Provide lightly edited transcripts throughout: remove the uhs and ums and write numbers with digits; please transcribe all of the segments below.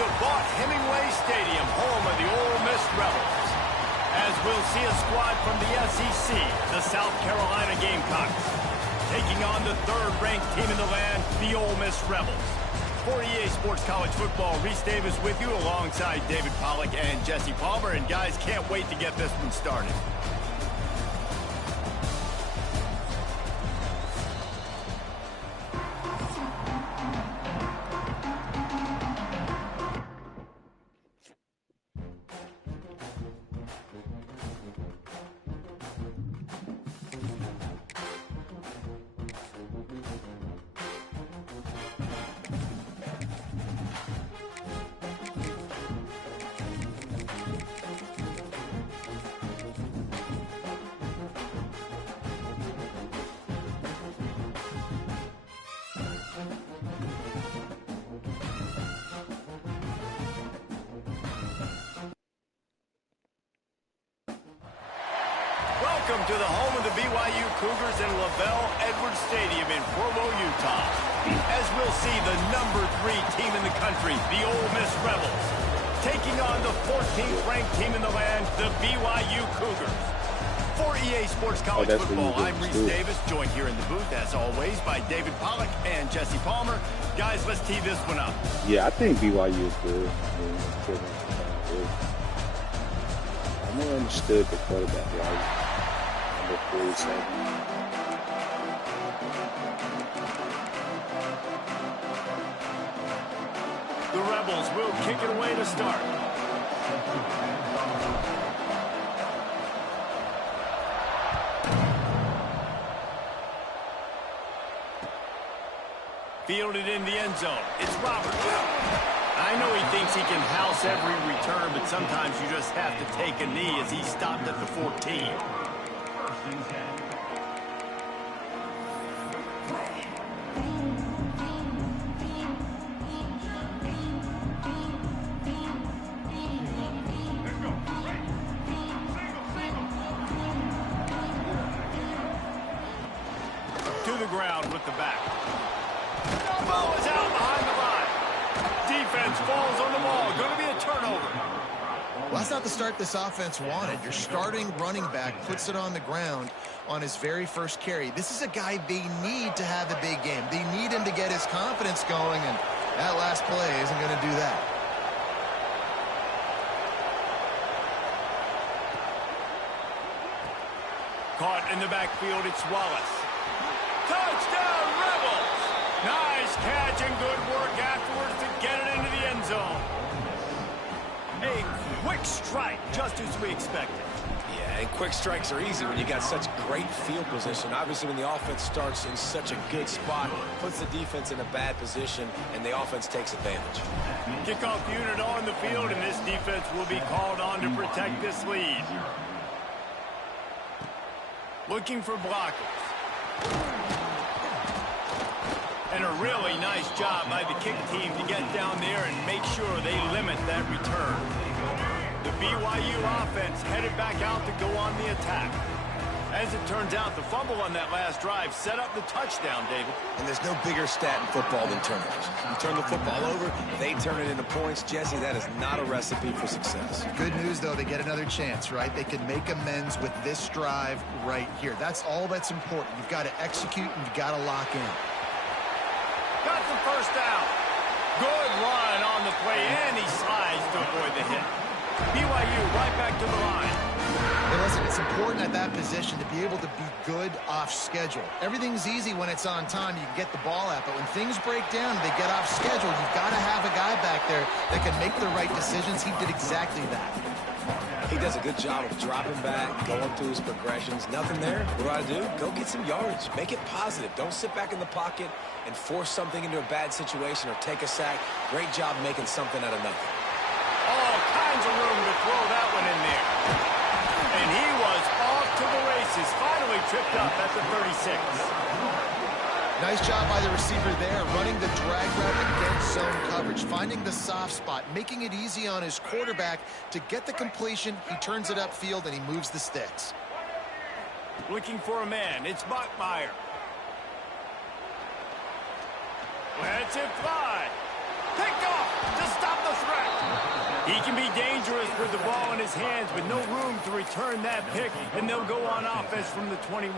to Vaught Hemingway Stadium, home of the Ole Miss Rebels. As we'll see a squad from the SEC, the South Carolina Gamecocks, taking on the third-ranked team in the land, the Ole Miss Rebels. For EA Sports College Football, Reese Davis with you alongside David Pollack and Jesse Palmer. And guys, can't wait to get this one started. Welcome to the home of the BYU Cougars in LaVell Edwards Stadium in Provo, Utah. As we'll see the number 3 team in the country, the Ole Miss Rebels, taking on the 14th ranked team in the land, the BYU Cougars. For EA Sports College Football, I'm Reese Davis, joined here in the booth, as always, by David Pollack and Jesse Palmer. Guys, let's tee this one up. Yeah, I think BYU is good. I never understood the quarterback, right? Number 47. The Rebels will kick it away to start. Fielded in the end zone. It's Robert. I know he thinks he can house every return, but sometimes you just have to take a knee as he stopped at the 14. To the ground with the back. Ball is out behind the line. Defense falls on the ball. Going to be a turnover. Well, that's not the start this offense wanted. Your starting running back puts it on the ground on his very first carry. This is a guy they need to have a big game. They need him to get his confidence going, and that last play isn't going to do that. Caught in the backfield, it's Wallace. Touchdown, Rebels! Nice catch and good work afterwards to get it into the end zone. A quick strike, just as we expected. Yeah, and quick strikes are easy when you got such great field position. Obviously, when the offense starts in such a good spot, puts the defense in a bad position, and the offense takes advantage. Kickoff unit on the field, and this defense will be called on to protect this lead. Looking for blockers. And a really nice job by the kick team to get down there and make sure they limit that return. The BYU offense headed back out to go on the attack. As it turns out, the fumble on that last drive set up the touchdown, David. And there's no bigger stat in football than turnovers. You turn the football over, they turn it into points. Jesse, that is not a recipe for success. Good news, though, they get another chance, right? They can make amends with this drive right here. That's all that's important. You've got to execute and you've got to lock in. Got the first down. Good run on the play, and he slides to avoid the hit. BYU right back to the line. Hey, listen, it's important at that position to be able to be good off schedule. Everything's easy when it's on time. You can get the ball out, but when things break down and they get off schedule, you've got to have a guy back there that can make the right decisions. He did exactly that. He does a good job of dropping back, going through his progressions. Nothing there. What do? Go get some yardage. Make it positive. Don't sit back in the pocket and force something into a bad situation or take a sack. Great job making something out of nothing. All kinds of room to throw that one in there. And he was off to the races. Finally tripped up at the 36. Nice job by the receiver there, running the drag route against zone coverage, finding the soft spot, making it easy on his quarterback to get the completion. He turns it upfield, and he moves the sticks. Looking for a man. It's Bachmeier. Lets it fly. Picked off to stop the threat. He can be dangerous with the ball in his hands, but no room to return that pick, and they'll go on offense from the 21.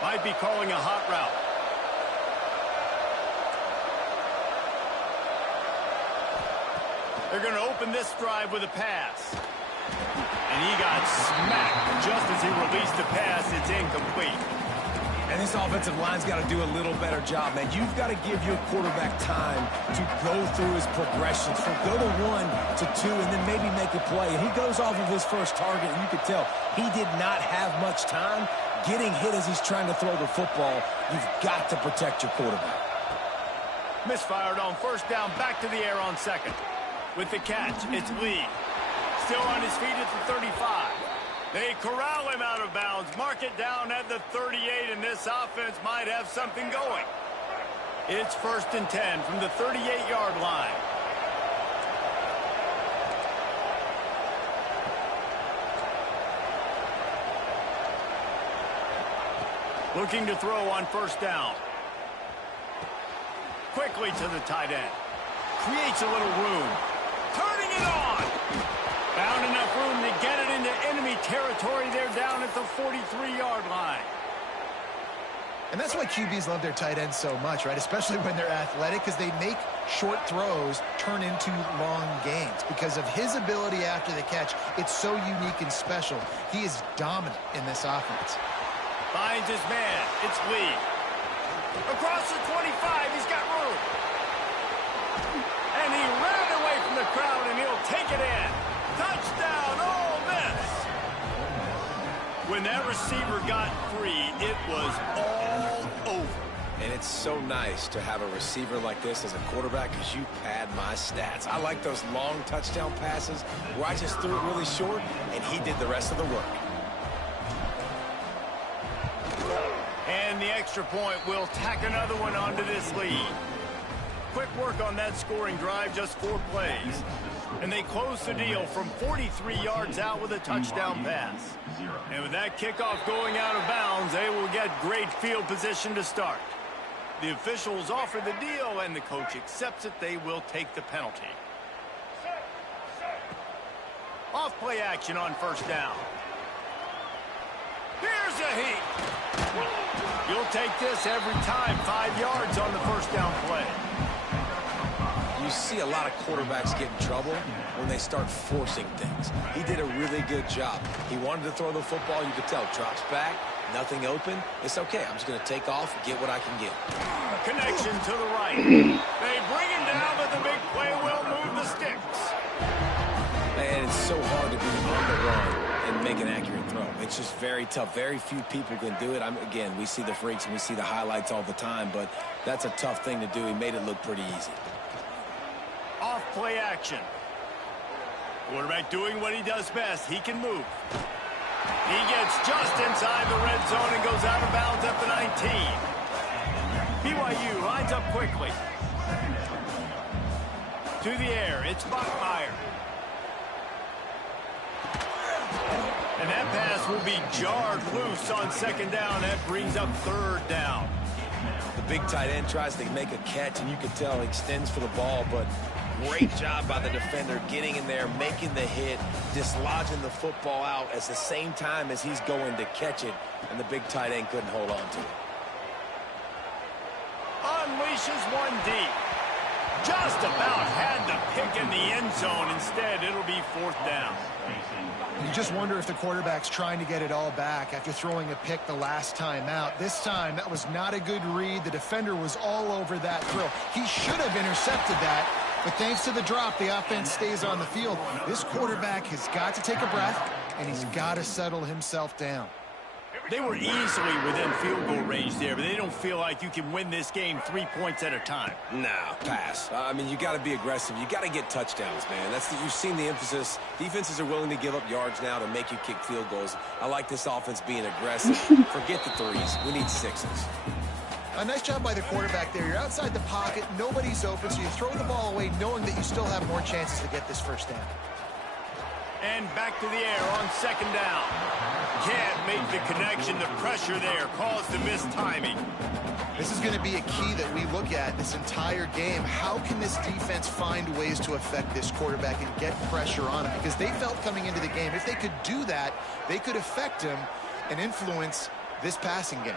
Might be calling a hot route. They're going to open this drive with a pass. And he got smacked just as he released the pass. It's incomplete. And this offensive line's got to do a little better job, man. You've got to give your quarterback time to go through his progressions, from go to 1 to 2, and then maybe make a play. And he goes off of his first target, and you could tell he did not have much time getting hit as he's trying to throw the football. You've got to protect your quarterback. Misfired on first down, back to the air on second. With the catch, it's Lee. Still on his feet at the 35. They corral him out of bounds, mark it down at the 38, and this offense might have something going. It's 1st and 10 from the 38-yard line. Looking to throw on first down. Quickly to the tight end. Creates a little room. Turning it on. Found enough room to get it into enemy territory. They're down at the 43-yard line. And that's why QBs love their tight ends so much, right? Especially when they're athletic, because they make short throws turn into long gains. Because of his ability after the catch, it's so unique and special. He is dominant in this offense. Finds his man. It's Lee. Across the 25, he's got room. And he ran away from the crowd, and he'll take it in. Touchdown, Ole Miss. When that receiver got free, it was all over. And it's so nice to have a receiver like this as a quarterback, because you pad my stats. I like those long touchdown passes where I just threw it really short, and he did the rest of the work. And the extra point will tack another one onto this lead. Quick work on that scoring drive, just 4 plays. And they close the deal from 43 yards out with a touchdown pass. And with that kickoff going out of bounds, they will get great field position to start. The officials offer the deal, and the coach accepts it. They will take the penalty. Off play action on first down. Here's a heat. You'll take this every time. 5 yards on the first down play. You see a lot of quarterbacks get in trouble when they start forcing things. He did a really good job. He wanted to throw the football. You could tell. Drops back. Nothing open. It's okay. I'm just going to take off, get what I can get. Connection to the right. They bring him down, but the big play will move the sticks. Man, it's so hard to be on the run and make an accurate throw. It's just very tough. Very few people can do it. Again, we see the freaks and we see the highlights all the time, but that's a tough thing to do. He made it look pretty easy. Off play action. Quarterback doing what he does best. He can move. He gets just inside the red zone and goes out of bounds at the 19. BYU lines up quickly. To the air, it's Bachmeier. And that pass will be jarred loose on second down. That brings up third down. The big tight end tries to make a catch, and you can tell he extends for the ball, but great job by the defender getting in there, making the hit, dislodging the football out at the same time as he's going to catch it, and the big tight end couldn't hold on to it. Unleashes one deep. Just about had the pick in the end zone. Instead, it'll be fourth down. You just wonder if the quarterback's trying to get it all back after throwing a pick the last time out. This time, that was not a good read. The defender was all over that throw. He should have intercepted that, but thanks to the drop, the offense stays on the field. This quarterback has got to take a breath, and he's got to settle himself down. They were easily within field goal range there, but they don't feel like you can win this game 3 points at a time. Nah, pass. I mean, you got to be aggressive. You got to get touchdowns, man. You've seen the emphasis. Defenses are willing to give up yards now to make you kick field goals. I like this offense being aggressive. Forget the threes. We need sixes. A nice job by the quarterback there. You're outside the pocket. Nobody's open, so you throw the ball away knowing that you still have more chances to get this first down. And back to the air on second down. Can't make the connection. The pressure there caused the missed timing. This is going to be a key that we look at this entire game. How can this defense find ways to affect this quarterback and get pressure on him? Because they felt coming into the game, if they could do that, they could affect him and influence this passing game.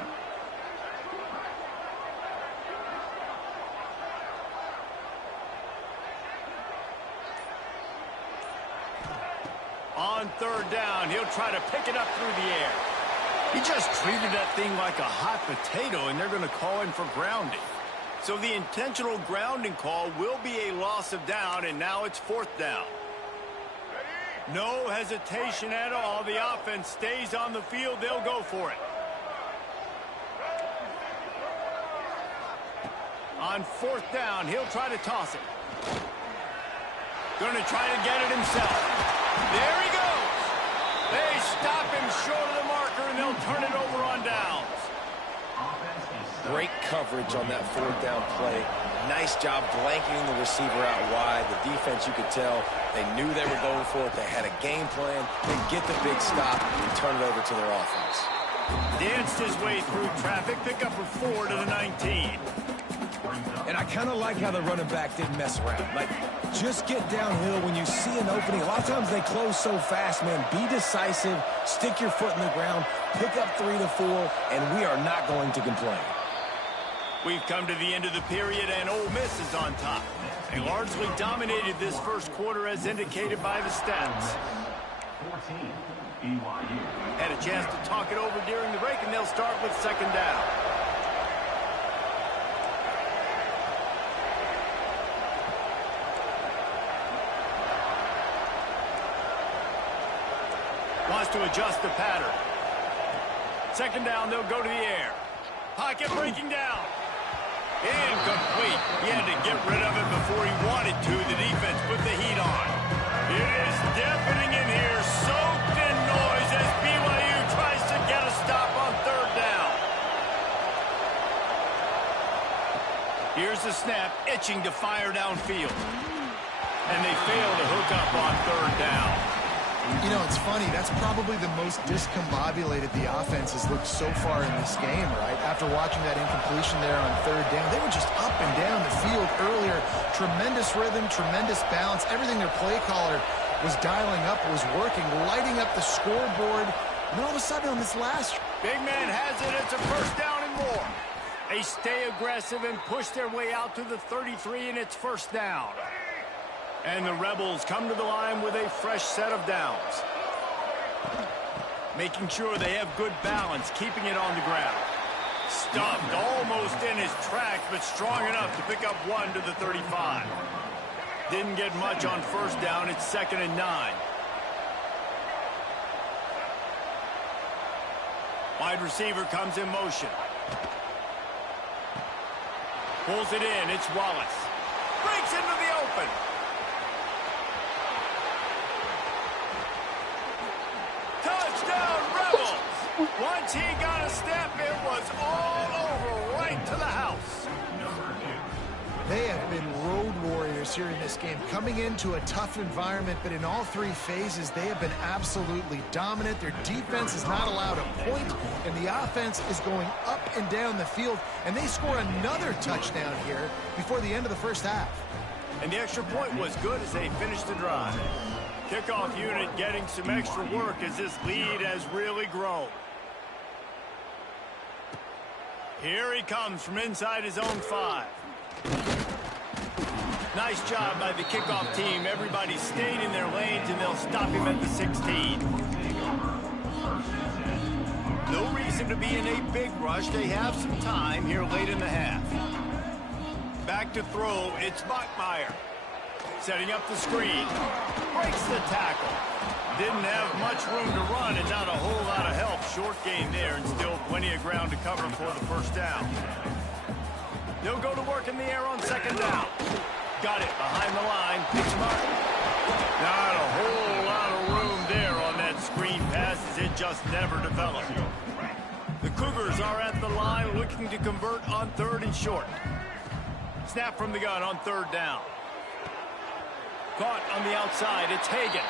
On third down, he'll try to pick it up through the air. He just treated that thing like a hot potato, and they're going to call him for grounding. So the intentional grounding call will be a loss of down, and now it's fourth down. No hesitation at all. The offense stays on the field. They'll go for it. On fourth down, he'll try to toss it. Going to try to get it himself. There he goes. They stop him short of the marker, and they'll turn it over on downs. Great coverage on that fourth down play. Nice job blanketing the receiver out wide. The defense, you could tell, they knew they were going for it. They had a game plan. They get the big stop and turn it over to their offense. Danced his way through traffic. Pick up a 4 to the 19. And I kind of like how the running back didn't mess around. Like, just get downhill when you see an opening. A lot of times they close so fast, man. Be decisive, stick your foot in the ground, pick up 3 to 4, and we are not going to complain. We've come to the end of the period, and Ole Miss is on top. They largely dominated this first quarter as indicated by the stats. 14, BYU. Had a chance to talk it over during the break, and they'll start with second down. Wants to adjust the pattern. Second down, they'll go to the air. Pocket breaking down. Incomplete. He had to get rid of it before he wanted to. The defense put the heat on. It is deafening in here, soaked in noise as BYU tries to get a stop on third down. Here's the snap, itching to fire downfield. And they fail to hook up on third down. You know, it's funny. That's probably the most discombobulated the offense has looked so far in this game, right? After watching that incompletion there on third down, they were just up and down the field earlier. Tremendous rhythm, tremendous balance. Everything their play caller was dialing up was working, lighting up the scoreboard. And then all of a sudden on this last... Big man has it. It's a first down and more. They stay aggressive and push their way out to the 33, and it's first down. And the Rebels come to the line with a fresh set of downs. Making sure they have good balance, keeping it on the ground. Stuffed almost in his tracks, but strong enough to pick up 1 to the 35. Didn't get much on first down. It's 2nd and 9. Wide receiver comes in motion. Pulls it in. It's Wallace. Breaks into the open. Touchdown, Rebels! Once he got a step, it was all over, right to the house. They have been road warriors here in this game, coming into a tough environment, but in all 3 phases, they have been absolutely dominant. Their defense is not allowed a point, and the offense is going up and down the field, and they score another touchdown here before the end of the first half. And the extra point was good as they finished the drive. Kickoff unit getting some extra work as this lead has really grown. Here he comes from inside his own 5. Nice job by the kickoff team. Everybody stayed in their lanes, and they'll stop him at the 16. No reason to be in a big rush. They have some time here late in the half. Back to throw. It's Bachmeier. Setting up the screen. Breaks the tackle. Didn't have much room to run and not a whole lot of help. Short gain there and still plenty of ground to cover for the first down. They'll go to work in the air on second down. Got it behind the line. It's Martin. Not a whole lot of room there on that screen pass as it just never developed. The Cougars are at the line looking to convert on third and short. Snap from the gun on third down. Caught on the outside, it's Hagan.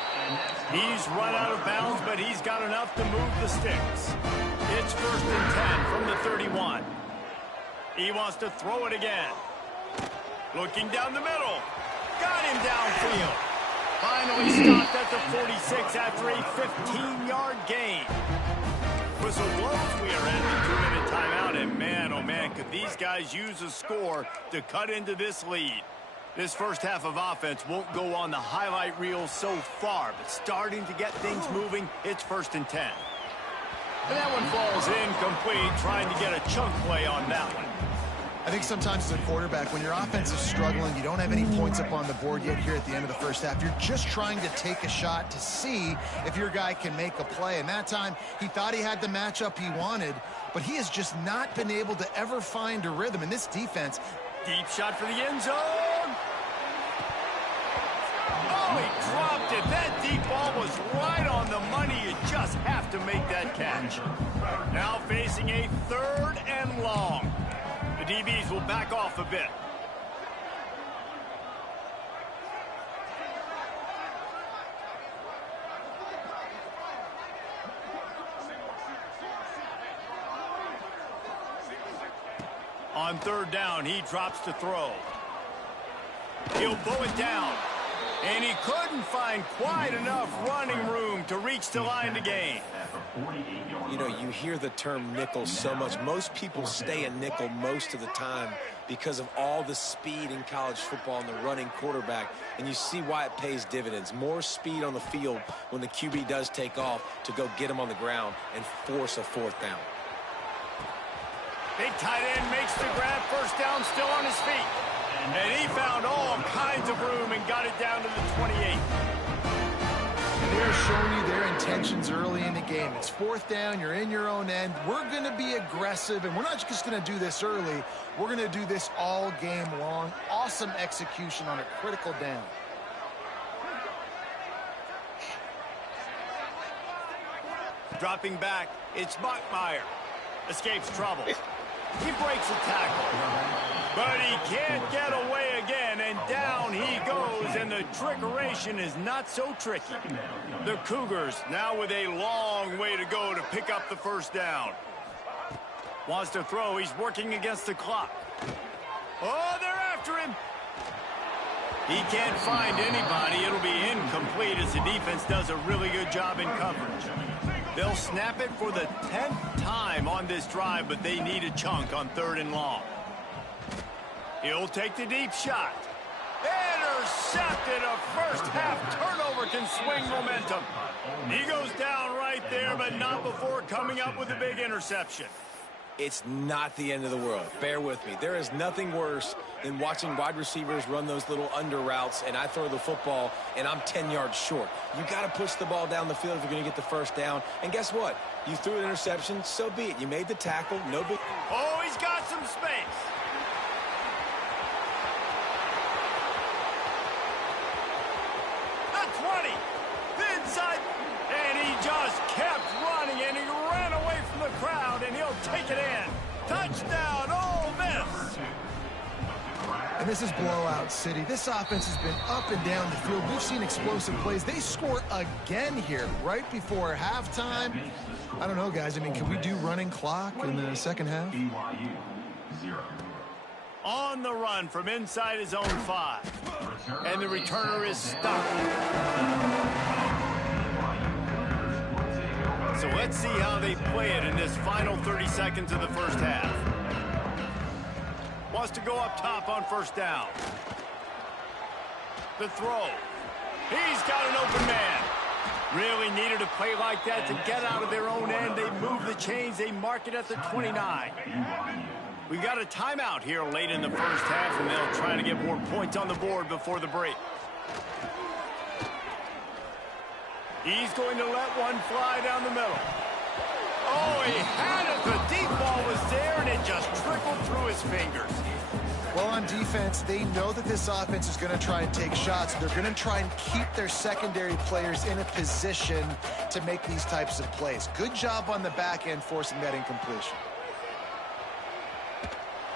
He's run out of bounds, but he's got enough to move the sticks. It's 1st and 10 from the 31. He wants to throw it again. Looking down the middle. Got him downfield. Finally stopped at the 46 after a 15-yard gain. Whistle blows. We are at the 2-minute timeout. And man, oh man, could these guys use a score to cut into this lead. This first half of offense won't go on the highlight reel so far, but starting to get things moving, it's 1st and 10. And that one falls incomplete, trying to get a chunk play on that one. I think sometimes as a quarterback, when your offense is struggling, you don't have any points up on the board yet here at the end of the first half. You're just trying to take a shot to see if your guy can make a play. And that time, he thought he had the matchup he wanted, but he has just not been able to ever find a rhythm. In this defense, deep shot for the end zone. Oh, he dropped it. That deep ball was right on the money. You just have to make that catch. Now facing a 3rd and long. The DBs will back off a bit. On 3rd down, he drops to throw. He'll bow it down. And he couldn't find quite enough running room to reach the line to gain. You know, you hear the term nickel so much. Most people stay a nickel most of the time because of all the speed in college football and the running quarterback. And you see why it pays dividends. More speed on the field when the QB does take off to go get him on the ground and force a 4th down. Big tight end makes the grab. 1st down, still on his feet. And he found all kinds of room and got it down to the 28. they're showing you their intentions early in the game. It's 4th down. You're in your own end. We're going to be aggressive, and we're not just going to do this early. We're going to do this all game long. Awesome execution on a critical down. Dropping back, it's Bachmeier. Escapes trouble. He breaks a tackle. But he can't get away again, and down he goes, and the trickeration is not so tricky. The Cougars now with a long way to go to pick up the 1st down. Wants to throw. He's working against the clock. Oh, they're after him. He can't find anybody. It'll be incomplete as the defense does a really good job in coverage. They'll snap it for the 10th time on this drive, but they need a chunk on 3rd and long. He'll take the deep shot. Intercepted. A first-half turnover can swing momentum. He goes down right there, but not before coming up with a big interception. It's not the end of the world. Bear with me. There is nothing worse than watching wide receivers run those little under routes, and I throw the football, and I'm 10 yards short. You got to push the ball down the field if you're going to get the 1st down. And guess what? You threw an interception, so be it. You made the tackle, no big... Oh, he's got some space. The 20. The inside. And he just kept running, and he ran away from the crowd, and he'll take it in. Touchdown, Ole Miss. And this is blowout city. This offense has been up and down the field. We've seen explosive plays. They score again here right before halftime. I don't know, guys. I mean, can we do running clock in the 2nd half? On the run from inside his own 5. And the returner is stopped. So let's see how they play it in this final 30 seconds of the 1st half. Wants to go up top on 1st down. The throw. He's got an open man. Really needed a play like that to get out of their own end. They move the chains. They mark it at the 29. We've got a timeout here late in the 1st half, and they'll try to get more points on the board before the break. He's going to let one fly down the middle. Oh, he had it. The deep ball was there, and it just trickled through his fingers. Well, on defense, they know that this offense is going to try and take shots. They're going to try and keep their secondary players in a position to make these types of plays. Good job on the back end forcing that incompletion.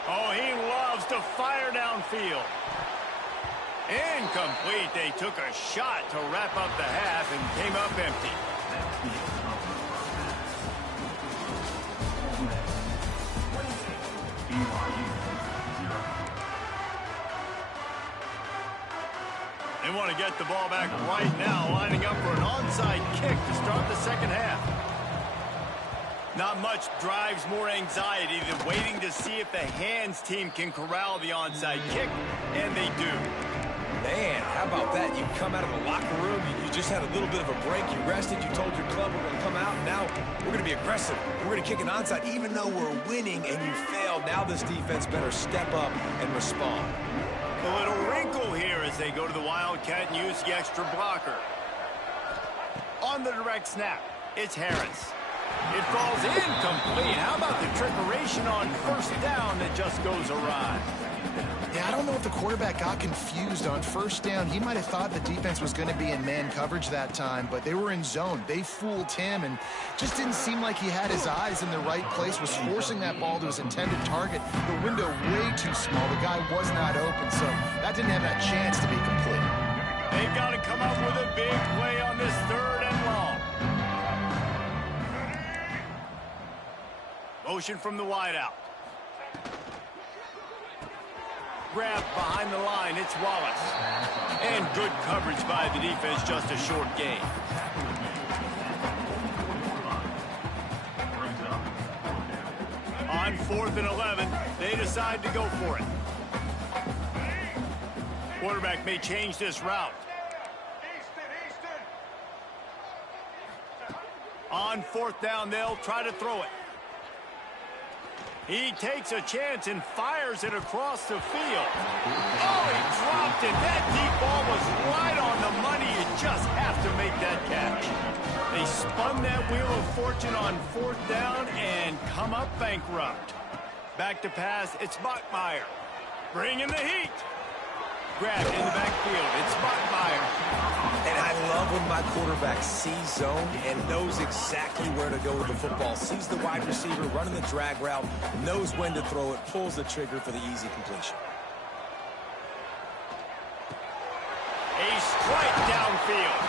Oh, he loves to fire downfield. Incomplete. They took a shot to wrap up the half and came up empty. BYU. They want to get the ball back right now, lining up for an onside kick to start the second half. Not much drives more anxiety than waiting to see if the hands team can corral the onside kick, and they do. Man, how about that? You come out of the locker room, you just had a little bit of a break, you rested, you told your club we're going to come out, and now we're going to be aggressive. We're going to kick an onside, even though we're winning and you failed. Now this defense better step up and respond. A little wrinkle here as they go to the Wildcat and use the extra blocker. On the direct snap, it's Harris. It falls incomplete. How about the trickeration on first down that just goes awry? Yeah, I don't know if the quarterback got confused on first down. He might have thought the defense was going to be in man coverage that time, but they were in zone. They fooled him and just didn't seem like he had his eyes in the right place, was forcing that ball to his intended target. The window way too small. The guy was not open, so that didn't have that chance to be complete. They've got to come up with a big play on this third and long. Motion from the wideout. Grab behind the line, it's Wallace. And good coverage by the defense, just a short gain. On 4th and 11, they decide to go for it. Quarterback may change this route. On 4th down, they'll try to throw it. He takes a chance and fires it across the field. Oh, he dropped it. That deep ball was right on the money. You just have to make that catch. They spun that wheel of fortune on 4th down and come up bankrupt. Back to pass, it's Bachmeier. Bringing the heat. Grabbed in the backfield, it's Bachmeier. And I love when my quarterback sees zone and knows exactly where to go with the football. Sees the wide receiver running the drag route, knows when to throw it, pulls the trigger for the easy completion. A strike downfield.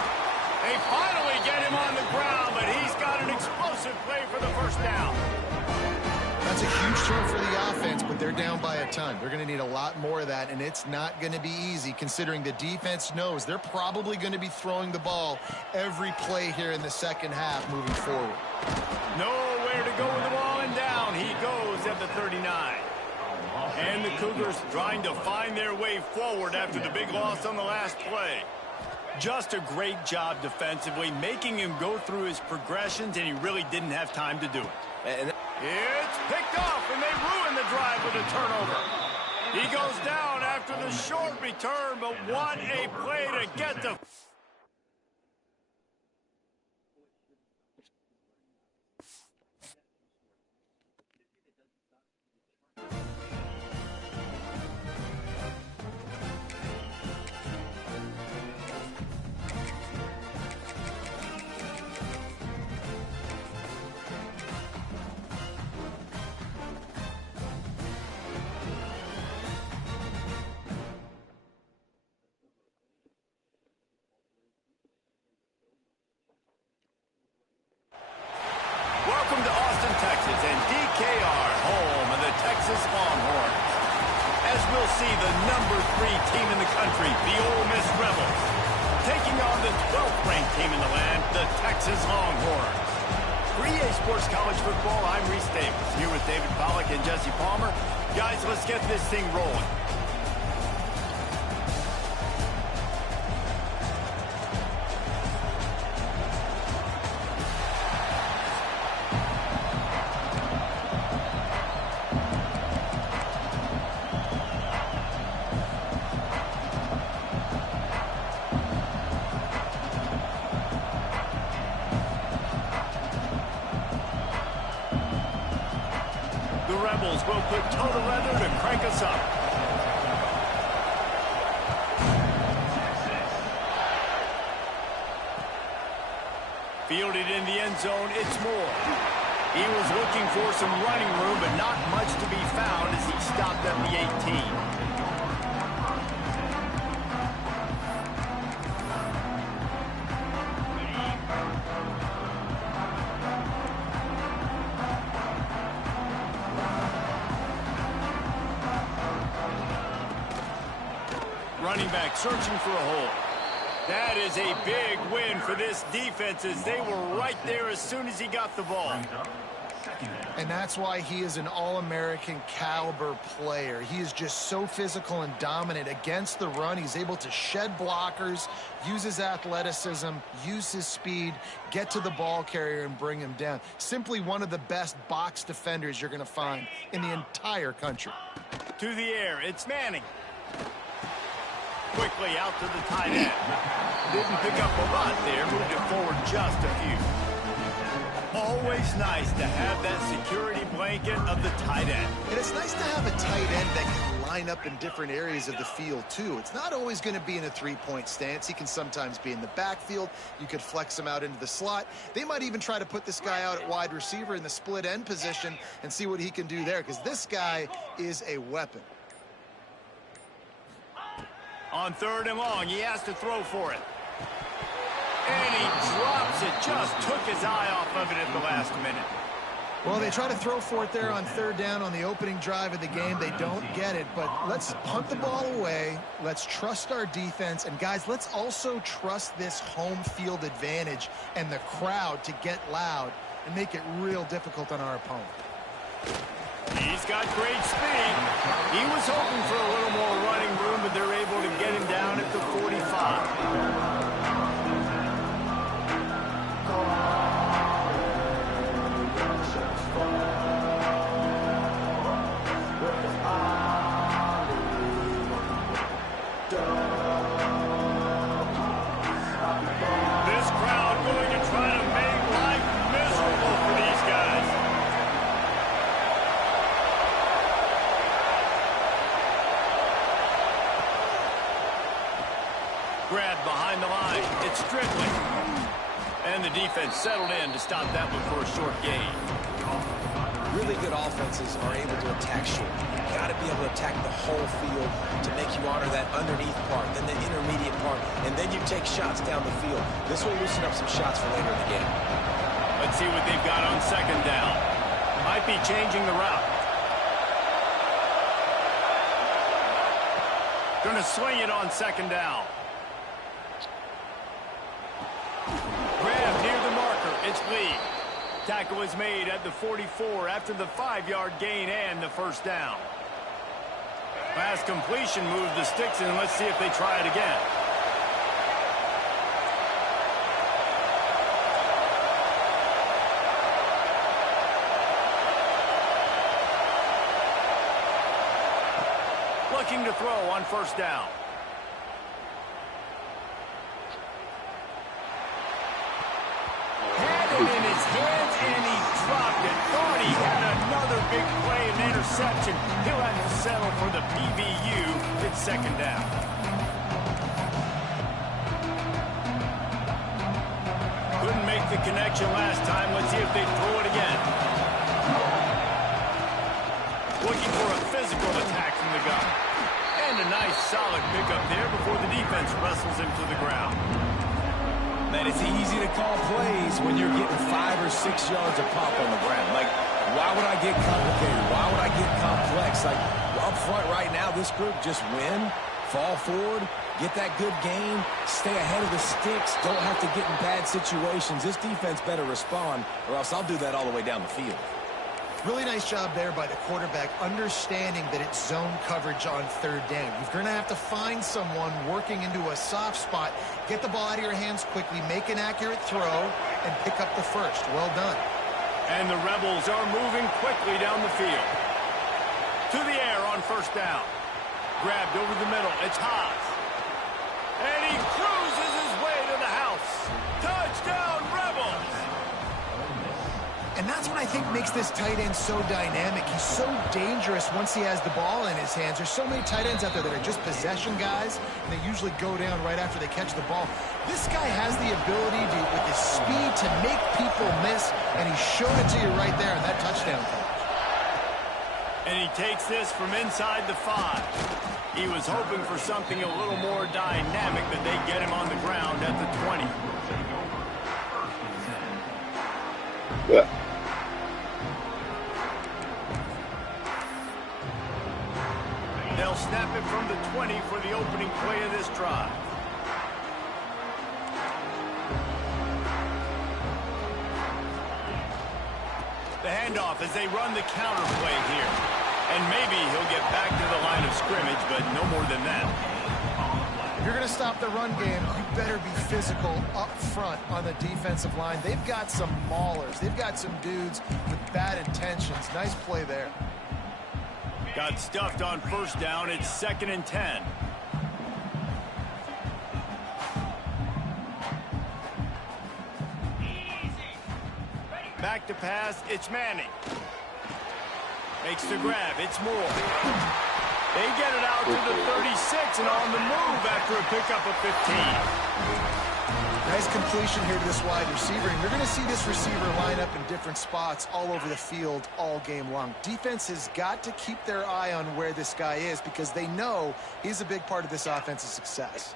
They finally get him on the ground, but he's got an explosive play for the first down. That's a huge turn for the offense, but they're down by a ton. They're going to need a lot more of that, and it's not going to be easy considering the defense knows they're probably going to be throwing the ball every play here in the second half moving forward. Nowhere to go with the ball, and down he goes at the 39. And the Cougars trying to find their way forward after the big loss on the last play. Just a great job defensively, making him go through his progressions, and he really didn't have time to do it. And It's picked off, and they ruin the drive with a turnover. He goes down after the short return, but what a play to get the... Welcome to Austin, Texas, and DKR, home of the Texas Longhorns. As we'll see the #3 team in the country, the Ole Miss Rebels, taking on the 12th-ranked team in the land, the Texas Longhorns. For EA Sports College Football, I'm Reese Davis, here with David Pollack and Jesse Palmer. Guys, let's get this thing rolling. The Rebels will put toe to leather to crank us up. Fielded in the end zone, it's Moore. He was looking for some running room, but not much to be found as he stopped at the 18. Running back searching for a hole. That is a big win for this defense as they were right there as soon as he got the ball. And that's why he is an All-American caliber player. He is just so physical and dominant against the run. He's able to shed blockers, use his athleticism, use his speed, get to the ball carrier and bring him down. Simply one of the best box defenders you're going to find in the entire country. To the air, it's Manning. Quickly out to the tight end. Didn't pick up a lot there, moved it forward just a few. Always nice to have that security blanket of the tight end. And it's nice to have a tight end that can line up in different areas of the field, too. It's not always going to be in a three-point stance. He can sometimes be in the backfield. You could flex him out into the slot. They might even try to put this guy out at wide receiver in the split end position and see what he can do there, because this guy is a weapon. On 3rd and long, he has to throw for it. And he drops it. Just took his eye off of it at the last minute. Well, they try to throw for it there on 3rd down on the opening drive of the game. They don't get it, but let's punt the ball away. Let's trust our defense. And, guys, let's also trust this home field advantage and the crowd to get loud and make it real difficult on our opponent. He's got great speed. He was hoping for a little more running room, but they're able to get him down at the 45. This crowd going to try to make life miserable for these guys. Grabbed behind the line. It's Strickland. And the defense settled in to stop that one for a short gain. Really good offenses are able to attack short. You got to be able to attack the whole field to make you honor that underneath part, then the intermediate part, and then you take shots down the field. This will loosen up some shots for later in the game. Let's see what they've got on 2nd down. Might be changing the route. Going to swing it on 2nd down. Grab near the marker. It's Lee. Tackle is made at the 44 after the 5-yard gain and the 1st down. Pass completion moves the sticks, and let's see if they try it again. Looking to throw on 1st down. In his hands, and he dropped it. Thought he had another big play and interception. He'll have to settle for the PBU. It's 2nd down. Couldn't make the connection last time. Let's see if they throw it again. Looking for a physical attack from the gun. And a nice solid pickup there before the defense wrestles him to the ground. Man, it's easy to call plays when you're getting 5 or 6 yards of pop on the ground. Like, why would I get complicated? Why would I get complex? Like, up front right now, this group just win, fall forward, get that good gain, stay ahead of the sticks, don't have to get in bad situations. This defense better respond, or else I'll do that all the way down the field. Really nice job there by the quarterback, understanding that it's zone coverage on 3rd down. You're going to have to find someone working into a soft spot, get the ball out of your hands quickly, make an accurate throw, and pick up the 1st. Well done. And the Rebels are moving quickly down the field. To the air on 1st down. Grabbed over the middle. It's Haas. And he cruises his way to the house. Touchdown, Rebels! And that's what I think makes this tight end so dynamic. He's so dangerous once he has the ball in his hands. There's so many tight ends out there that are just possession guys, and they usually go down right after they catch the ball. This guy has the ability to, with his speed, to make people miss, and he showed it to you right there in that touchdown catch. And he takes this from inside the 5. He was hoping for something a little more dynamic, that they get him on the ground at the 20. Yeah. They'll snap it from the 20 for the opening play of this drive. handoff as they run the counter play here. And maybe he'll get back to the line of scrimmage, but no more than that. If you're going to stop the run game, you better be physical up front on the defensive line. They've got some maulers. They've got some dudes with bad intentions. Nice play there. Got stuffed on first down. It's 2nd and 10. Back to pass. It's Manning. Makes the grab. It's Moore. They get it out to the 36 and on the move after a pickup of 15. Nice completion here to this wide receiver. And you're going to see this receiver line up in different spots all over the field all game long. Defense has got to keep their eye on where this guy is because they know he's a big part of this offense's success.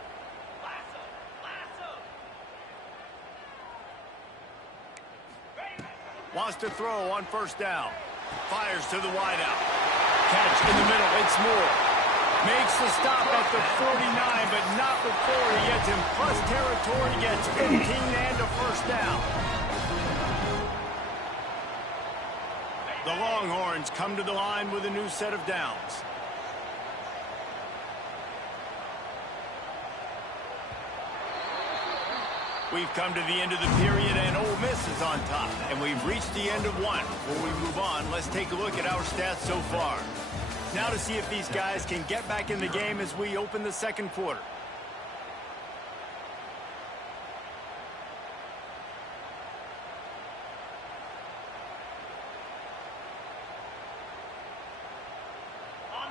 Wants to throw on first down. Fires to the wideout. Catch in the middle. It's Moore. Makes the stop at the 49, but not before he gets in plus territory. Gets 15 and a first down. The Longhorns come to the line with a new set of downs. We've come to the end of the period, and Ole Miss is on top. And we've reached the end of one. Before we move on, let's take a look at our stats so far. Now to see if these guys can get back in the game as we open the second quarter.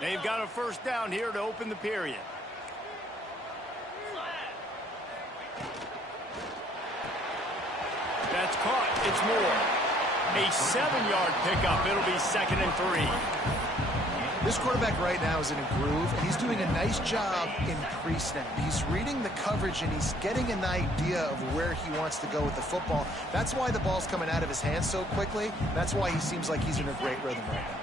They've got a first down here to open the period. That's caught. It's Moore. A 7-yard pickup. It'll be 2nd and 3. This quarterback right now is in a groove, and he's doing a nice job in pre-snap. He's reading the coverage, and he's getting an idea of where he wants to go with the football. That's why the ball's coming out of his hands so quickly. That's why he seems like he's in a great rhythm right now.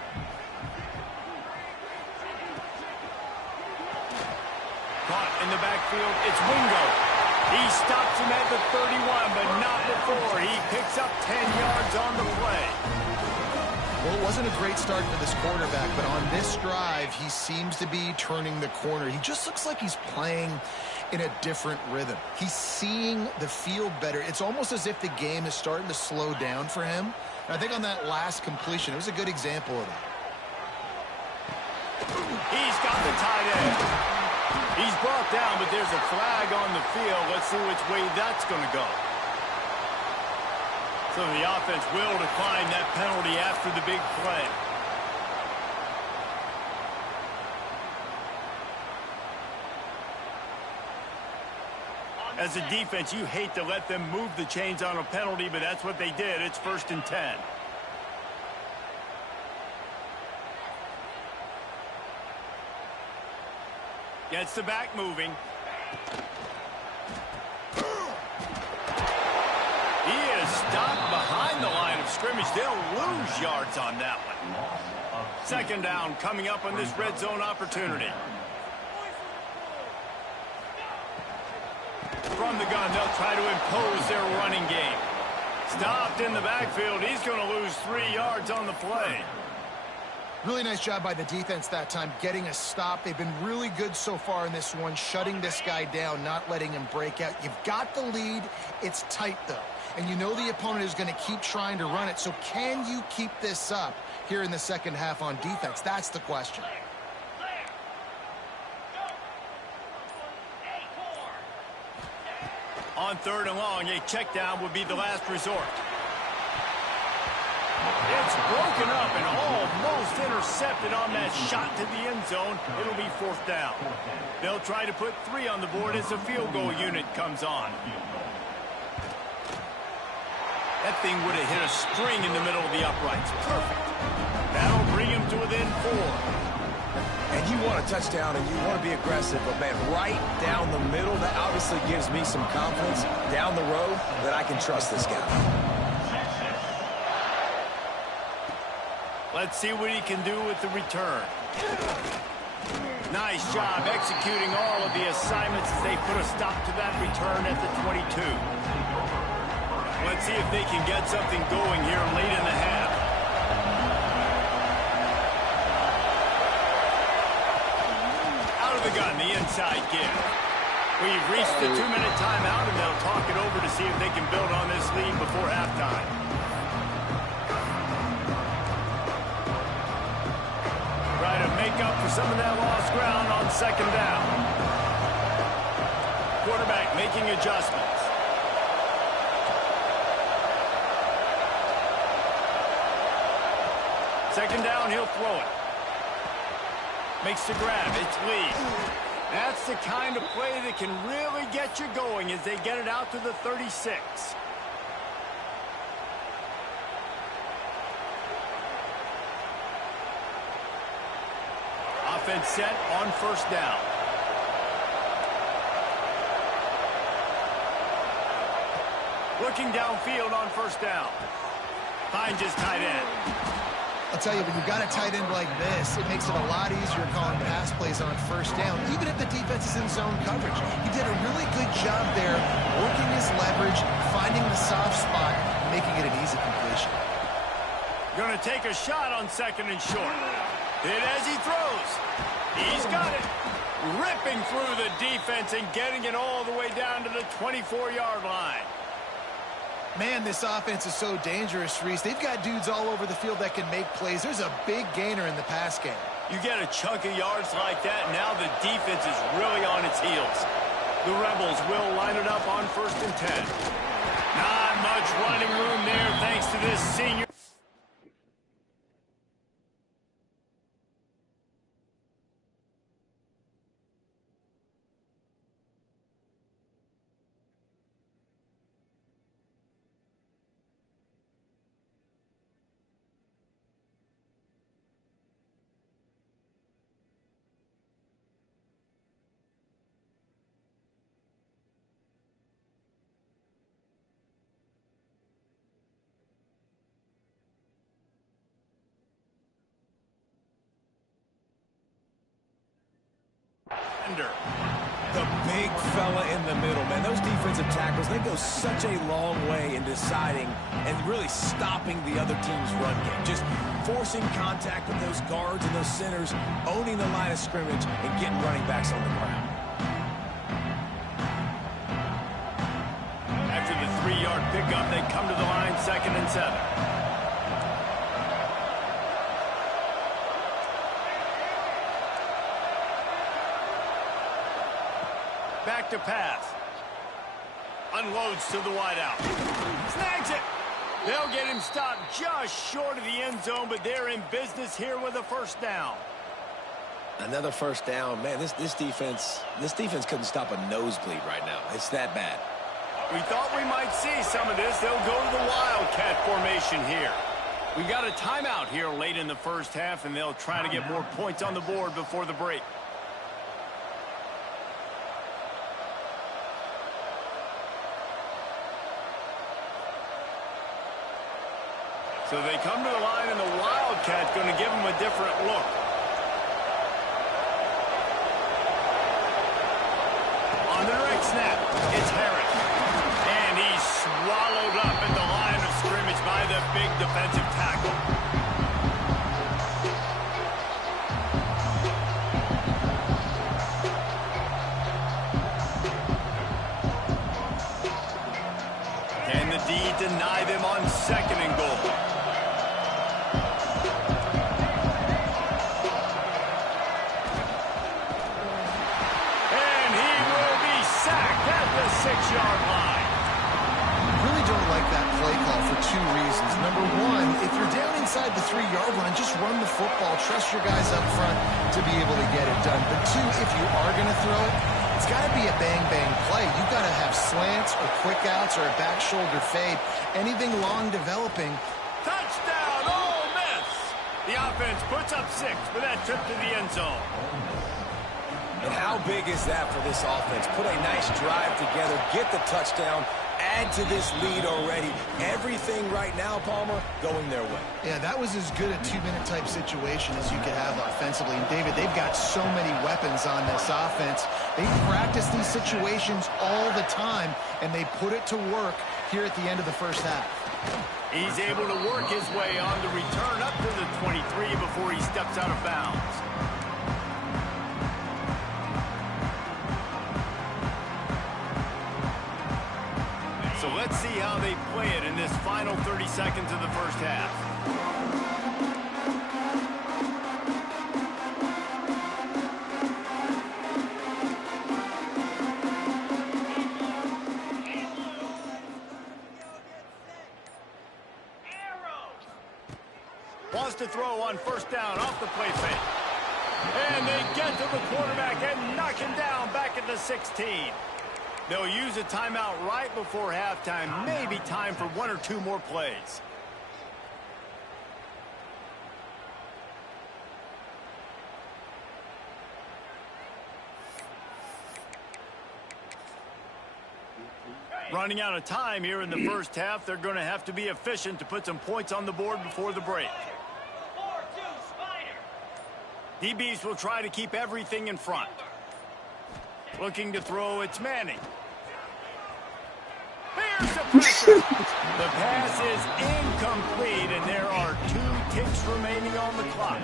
Caught in the backfield. It's Wingo. He stops him at the 31, but not before. He picks up 10 yards on the play. Well, it wasn't a great start for this quarterback, but on this drive, he seems to be turning the corner. He just looks like he's playing in a different rhythm. He's seeing the field better. It's almost as if the game is starting to slow down for him. And I think on that last completion, it was a good example of that. He's got the tight end. He's brought down, but there's a flag on the field. Let's see which way that's going to go. So the offense will decline that penalty after the big play. As a defense, you hate to let them move the chains on a penalty, but that's what they did. It's 1st and 10. Gets the back moving. He is stopped behind the line of scrimmage. They'll lose yards on that one. 2nd down coming up on this red zone opportunity. From the gun, they'll try to impose their running game. Stopped in the backfield. He's going to lose 3 yards on the play. Really nice job by the defense that time, getting a stop. They've been really good so far in this one, shutting this guy down, not letting him break out. You've got the lead. It's tight, though. And you know the opponent is going to keep trying to run it. So can you keep this up here in the second half on defense? That's the question. On 3rd and long, a check down would be the last resort. It's broken up and almost intercepted on that shot to the end zone. It'll be 4th down. They'll try to put 3 on the board as the field goal unit comes on. That thing would have hit a string in the middle of the uprights. Perfect. That'll bring him to within 4. And you want a touchdown and you want to be aggressive, but man, right down the middle, that obviously gives me some confidence down the road that I can trust this guy. Let's see what he can do with the return. Nice job executing all of the assignments as they put a stop to that return at the 22. Let's see if they can get something going here late in the half. inside give. We've reached the 2-minute timeout, and they'll talk it over to see if they can build on this lead before halftime. Try to make up for some of that lost ground on second down. Quarterback making adjustments. Second down, he'll throw it. Makes the grab. It's Lee. That's the kind of play that can really get you going as they get it out to the 36. Offense set on first down. Looking downfield on first down. Finds his tight end. I'll tell you, when you've got a tight end like this, it makes it a lot easier calling pass plays on first down, even if the defense is in zone coverage. He did a really good job there, working his leverage, finding the soft spot, making it an easy completion. Going to take a shot on second and short. Hit as he throws. He's got it. Ripping through the defense and getting it all the way down to the 24-yard line. Man, this offense is so dangerous, Reese. They've got dudes all over the field that can make plays. There's a big gainer in the pass game. You get a chunk of yards like that, now the defense is really on its heels. The Rebels will line it up on first and 10. Not much running room there thanks to this senior. The big fella in the middle, man. Those defensive tackles, they go such a long way in deciding and really stopping the other team's run game. Just forcing contact with those guards and those centers, owning the line of scrimmage, and getting running backs on the ground. After the 3-yard pickup, they come to the line, second and 7. Back to pass. Unloads to the wideout. Snags it. They'll get him stopped just short of the end zone, but they're in business here with a first down. Another first down. Man, this defense couldn't stop a nosebleed right now. It's that bad. We thought we might see some of this. They'll go to the Wildcat formation here. We got a timeout here late in the first half, and they'll try to get more points on the board before the break. So they come to the line, and the Wildcat going to give them a different look. On the direct snap, it's Harris. And he's swallowed up at the line of scrimmage by the big defensive tackle. Can the D deny them on second and goal? And he will be sacked at the 6-yard line. Really don't like that play call for two reasons. Number one, if you're down inside the 3-yard line, just run the football. Trust your guys up front to be able to get it done. But two, if you are going to throw it, it's got to be a bang-bang play. You've got to have slants or quick outs or a back shoulder fade. Anything long developing. Touchdown, Ole Miss! The offense puts up 6 for that trip to the end zone. And how big is that for this offense? Put a nice drive together, get the touchdown, add to this lead already. Everything right now, Palmer, going their way. Yeah, that was as good a 2-minute type situation as you could have offensively. And, David, they've got so many weapons on this offense. They practice these situations all the time, and they put it to work here at the end of the first half. He's able to work his way on the return up to the 23 before he steps out of bounds. So let's see how they play it in this final 30 seconds of the first half. Wants to throw on first down off the play fake. And they get to the quarterback and knock him down back at the 16. They'll use a timeout right before halftime. Maybe time for one or two more plays. Running out of time here in the first half. They're going to have to be efficient to put some points on the board before the break. DBs will try to keep everything in front. Looking to throw, it's Manning. Here's the pressure. The pass is incomplete, and there are 2 ticks remaining on the clock.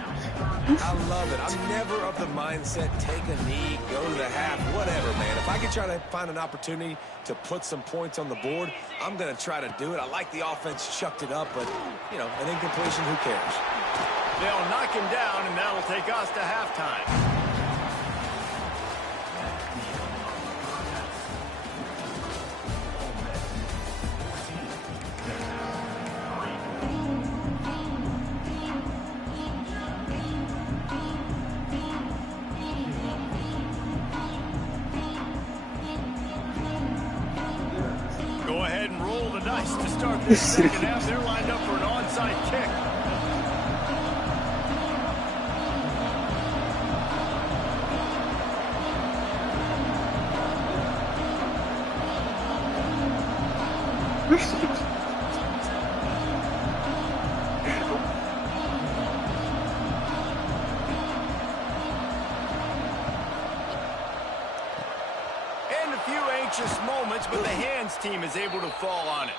I love it. I'm never of the mindset, take a knee, go to the half, whatever, man. If I can try to find an opportunity to put some points on the board, I'm going to try to do it. I like the offense chucked it up, but, you know, an incompletion, who cares? They'll knock him down, and that'll take us to halftime. Go ahead and roll the dice to start this second half. They're lined up for an onside kick. And a few anxious moments, but the hands team is able to fall on it.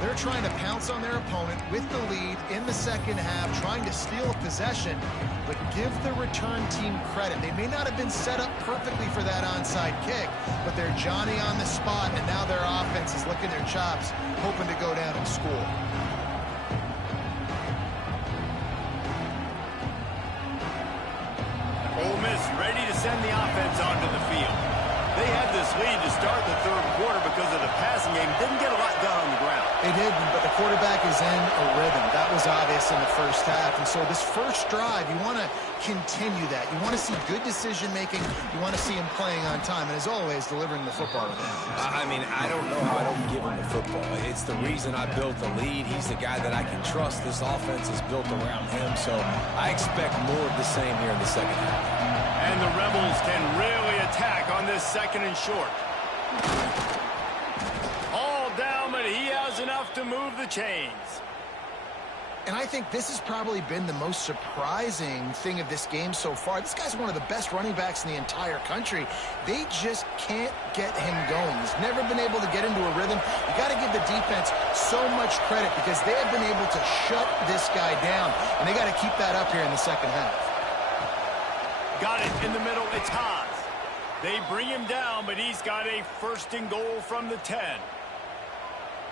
They're trying to pounce on their opponent with the lead in the second half, trying to steal a possession, but give the return team credit. They may not have been set up perfectly for that onside kick, but they're Johnny on the spot, and now their offense is licking their chops, hoping to go down and score. Ole Miss ready to send the offense onto the field. They had this lead to start the third quarter because of the passing game. Didn't get a lot done on the ground. They didn't, but the quarterback is in a rhythm. That was obvious in the first half. And so this first drive, you want to continue that. You want to see good decision-making. You want to see him playing on time. And as always, delivering the football to them. I mean, I don't know how I don't give him the football. It's the reason I built the lead. He's the guy that I can trust. This offense is built around him. So I expect more of the same here in the second half. And the Rebels can really attack on this second and short. All down, but he has enough to move the chains. And I think this has probably been the most surprising thing of this game so far. This guy's one of the best running backs in the entire country. They just can't get him going. He's never been able to get into a rhythm. You got to give the defense so much credit because they have been able to shut this guy down. And they got to keep that up here in the second half. Got it in the middle. It's Haas. They bring him down, but he's got a first and goal from the 10.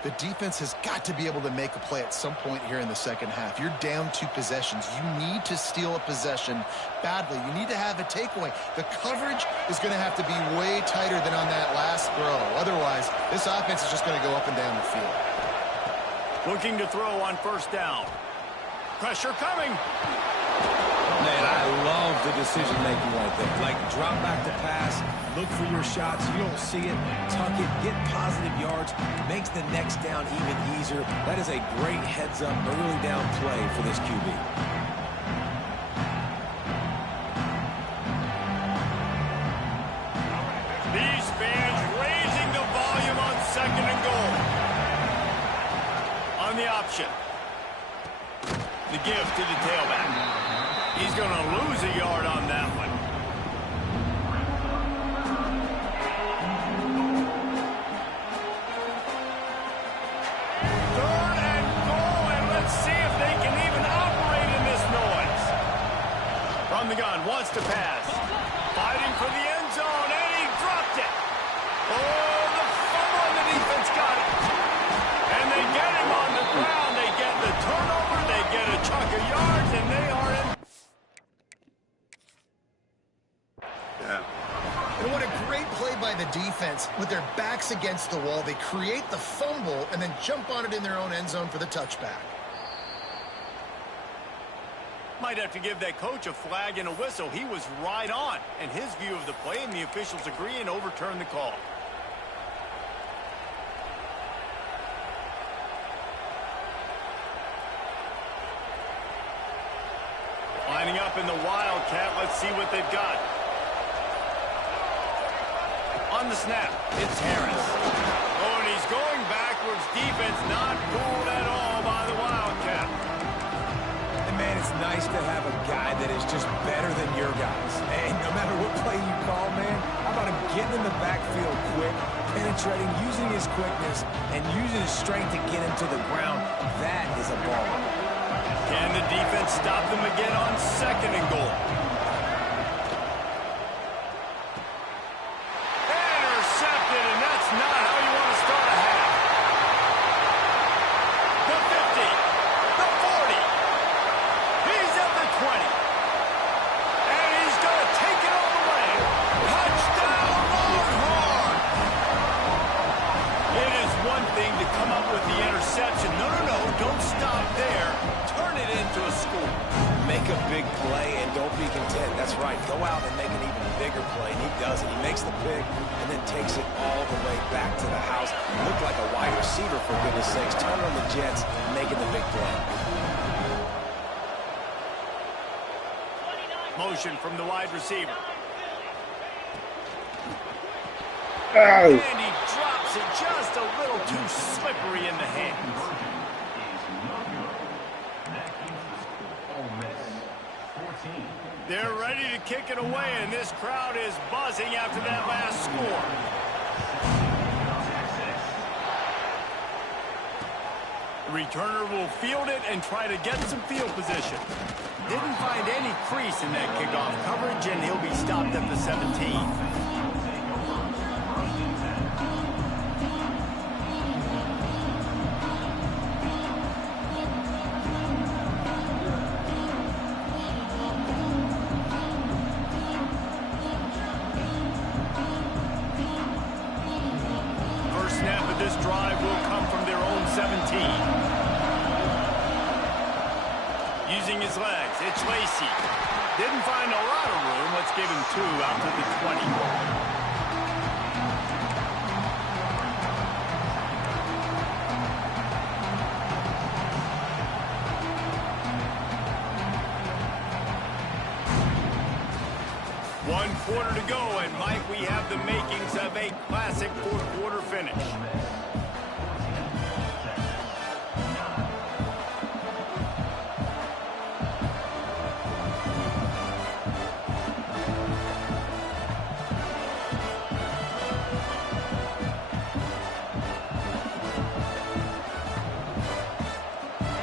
The defense has got to be able to make a play at some point here in the second half. You're down 2 possessions. You need to steal a possession badly. You need to have a takeaway. The coverage is going to have to be way tighter than on that last throw. Otherwise, this offense is just going to go up and down the field. Looking to throw on first down. Pressure coming. Man, I love the decision-making right there. Like, drop back to pass, look for your shots. You don't see it, tuck it, get positive yards, makes the next down even easier. That is a great heads-up, early down play for this QB. These fans raising the volume on second and goal. On the option. The give to the tailback. He's going to lose a yard on that one. Third and goal, and let's see if they can even operate in this noise. From the gun, wants to pass. Fighting for the end zone, and he dropped it. Oh, the fumble, and the defense got it. defense, with their backs against the wall, they create the fumble and then jump on it in their own end zone for the touchback. Might have to give that coach a flag and a whistle. He was right on in his view of the play, and the officials agree and overturn the call. Lining up in the Wildcat. Let's see what they've got. On the snap, it's Harris. Oh, and he's going backwards. Defense not fooled at all by the Wildcat. And man, it's nice to have a guy that is just better than your guys. And no matter what play you call, man, how about him getting in the backfield quick, penetrating, using his quickness, and using his strength to get him to the ground. That is a ball. Can the defense stop them again on 2nd and goal? Intercepted, and that's not how you want to start a half. The 50, the 40. He's at the 20. And he's going to take it all the way. Touchdown, Longhorn! It is one thing to come up with the interception. No, don't stop there. Turn it into a score. Make a big play and don't be content. That's right. Go out and make an even bigger play. And he does it. He makes the pick and then takes it all the way back to the house. Looked like a wide receiver, for goodness sakes. Turn on the Jets, making the big play. Motion from the wide receiver. Oh. And he drops it just a little too slippery in the hands. They're ready to kick it away, and this crowd is buzzing after that last score. The returner will field it and try to get some field position. Didn't find any crease in that kickoff coverage, and he'll be stopped at the 17. This drive will come from their own 17. Using his legs, it's Lacy. Didn't find a lot of room. Let's give him 2 out to the 20. One quarter to go, and Mike, we have the makings of a classic fourth-quarter finish.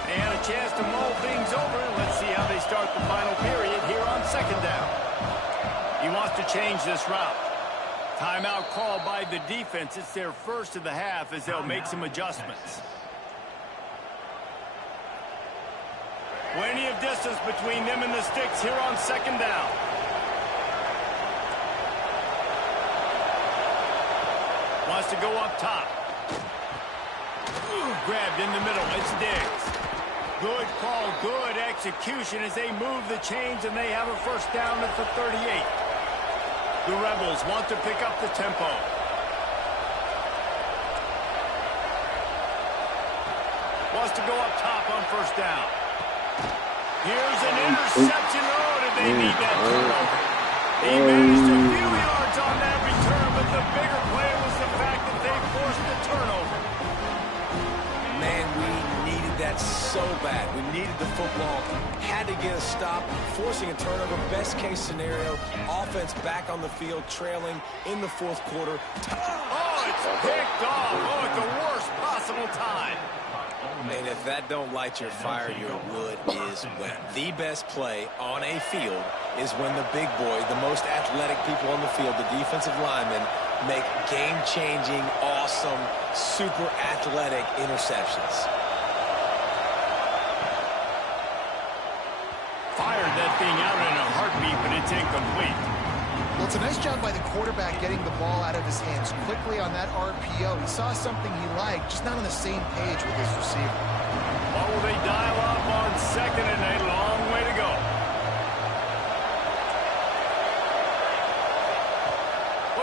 They had a chance to mull things over. Let's see how they start the final period here on 2nd down. He wants to change this route. Timeout called by the defense. It's their first of the half as they'll make some adjustments. Plenty of distance between them and the sticks here on 2nd down. Wants to go up top. Grabbed in the middle. It's Diggs. Good call, good execution as they move the chains, and they have a first down at the 38. The Rebels want to pick up the tempo. Wants to go up top on first down. Here's an interception. Oh, did they need that turnover? He managed a few yards on that return, but the bigger play was the fact that they forced the turnover. Man, we needed that so bad. We needed the football. Had to get a stop, forcing a turnover. Best case scenario, offense back on the field, trailing in the 4th quarter. Oh, it's picked off. Oh, at the worst possible time. And if that don't light your fire, your wood is wet. The best play on a field is when the big boys, the most athletic people on the field, the defensive linemen, make game-changing, awesome, super athletic interceptions. Fired that thing out in a heartbeat, but it's incomplete. Well, it's a nice job by the quarterback getting the ball out of his hands quickly on that RPO. He saw something he liked, just not on the same page with his receiver. What will they dial up on second and a long way to go?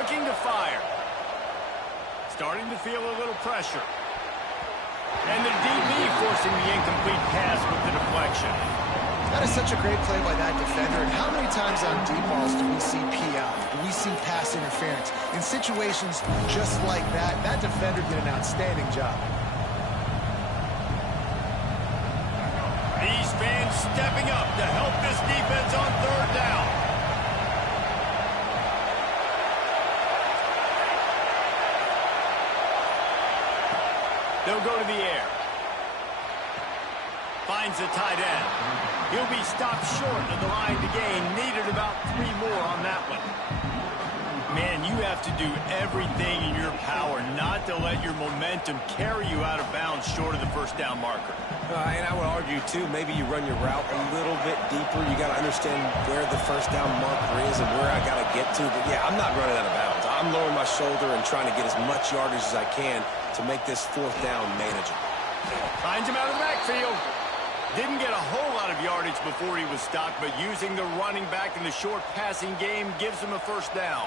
Looking to fire. Starting to feel a little pressure. And the DB forcing the incomplete pass with the deflection. That is such a great play by that defender. And how many times on deep balls do we see PI? Do we see pass interference? In situations just like that, that defender did an outstanding job. These fans stepping up to help this defense on third down. They'll go to the air. Finds the tight end. He'll be stopped short of the line to gain. Needed about 3 more on that one. Man, you have to do everything in your power not to let your momentum carry you out of bounds short of the first down marker. And I would argue, too, maybe you run your route a little bit deeper. You got to understand where the first down marker is and where I got to get to. But, yeah, I'm not running out of bounds. I'm lowering my shoulder and trying to get as much yardage as I can to make this fourth down manageable. Finds him out of the backfield. Didn't get a whole lot of yardage before he was stopped, but using the running back in the short passing game gives him a first down.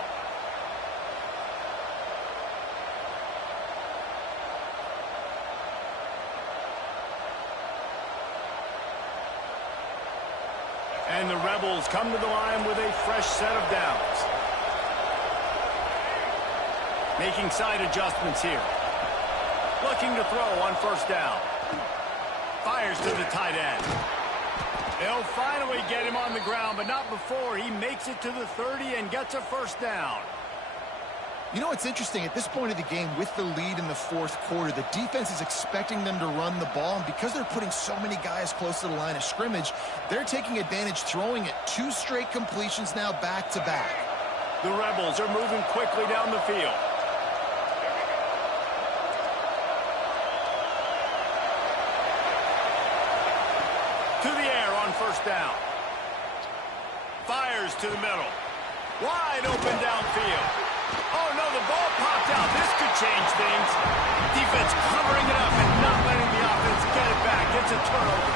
And the Rebels come to the line with a fresh set of downs. Making side adjustments here. Looking to throw on first down. Fires to the tight end. They'll finally get him on the ground, but not before he makes it to the 30 and gets a first down. You know, it's interesting. At this point of the game, with the lead in the fourth quarter, the defense is expecting them to run the ball, and because they're putting so many guys close to the line of scrimmage, they're taking advantage, throwing it 2 straight completions now back-to-back. The Rebels are moving quickly down the field. To the air on first down. Fires to the middle. Wide open downfield. Oh, no, the ball popped out. This could change things. Defense covering it up and not letting the offense get it back. It's a turnover.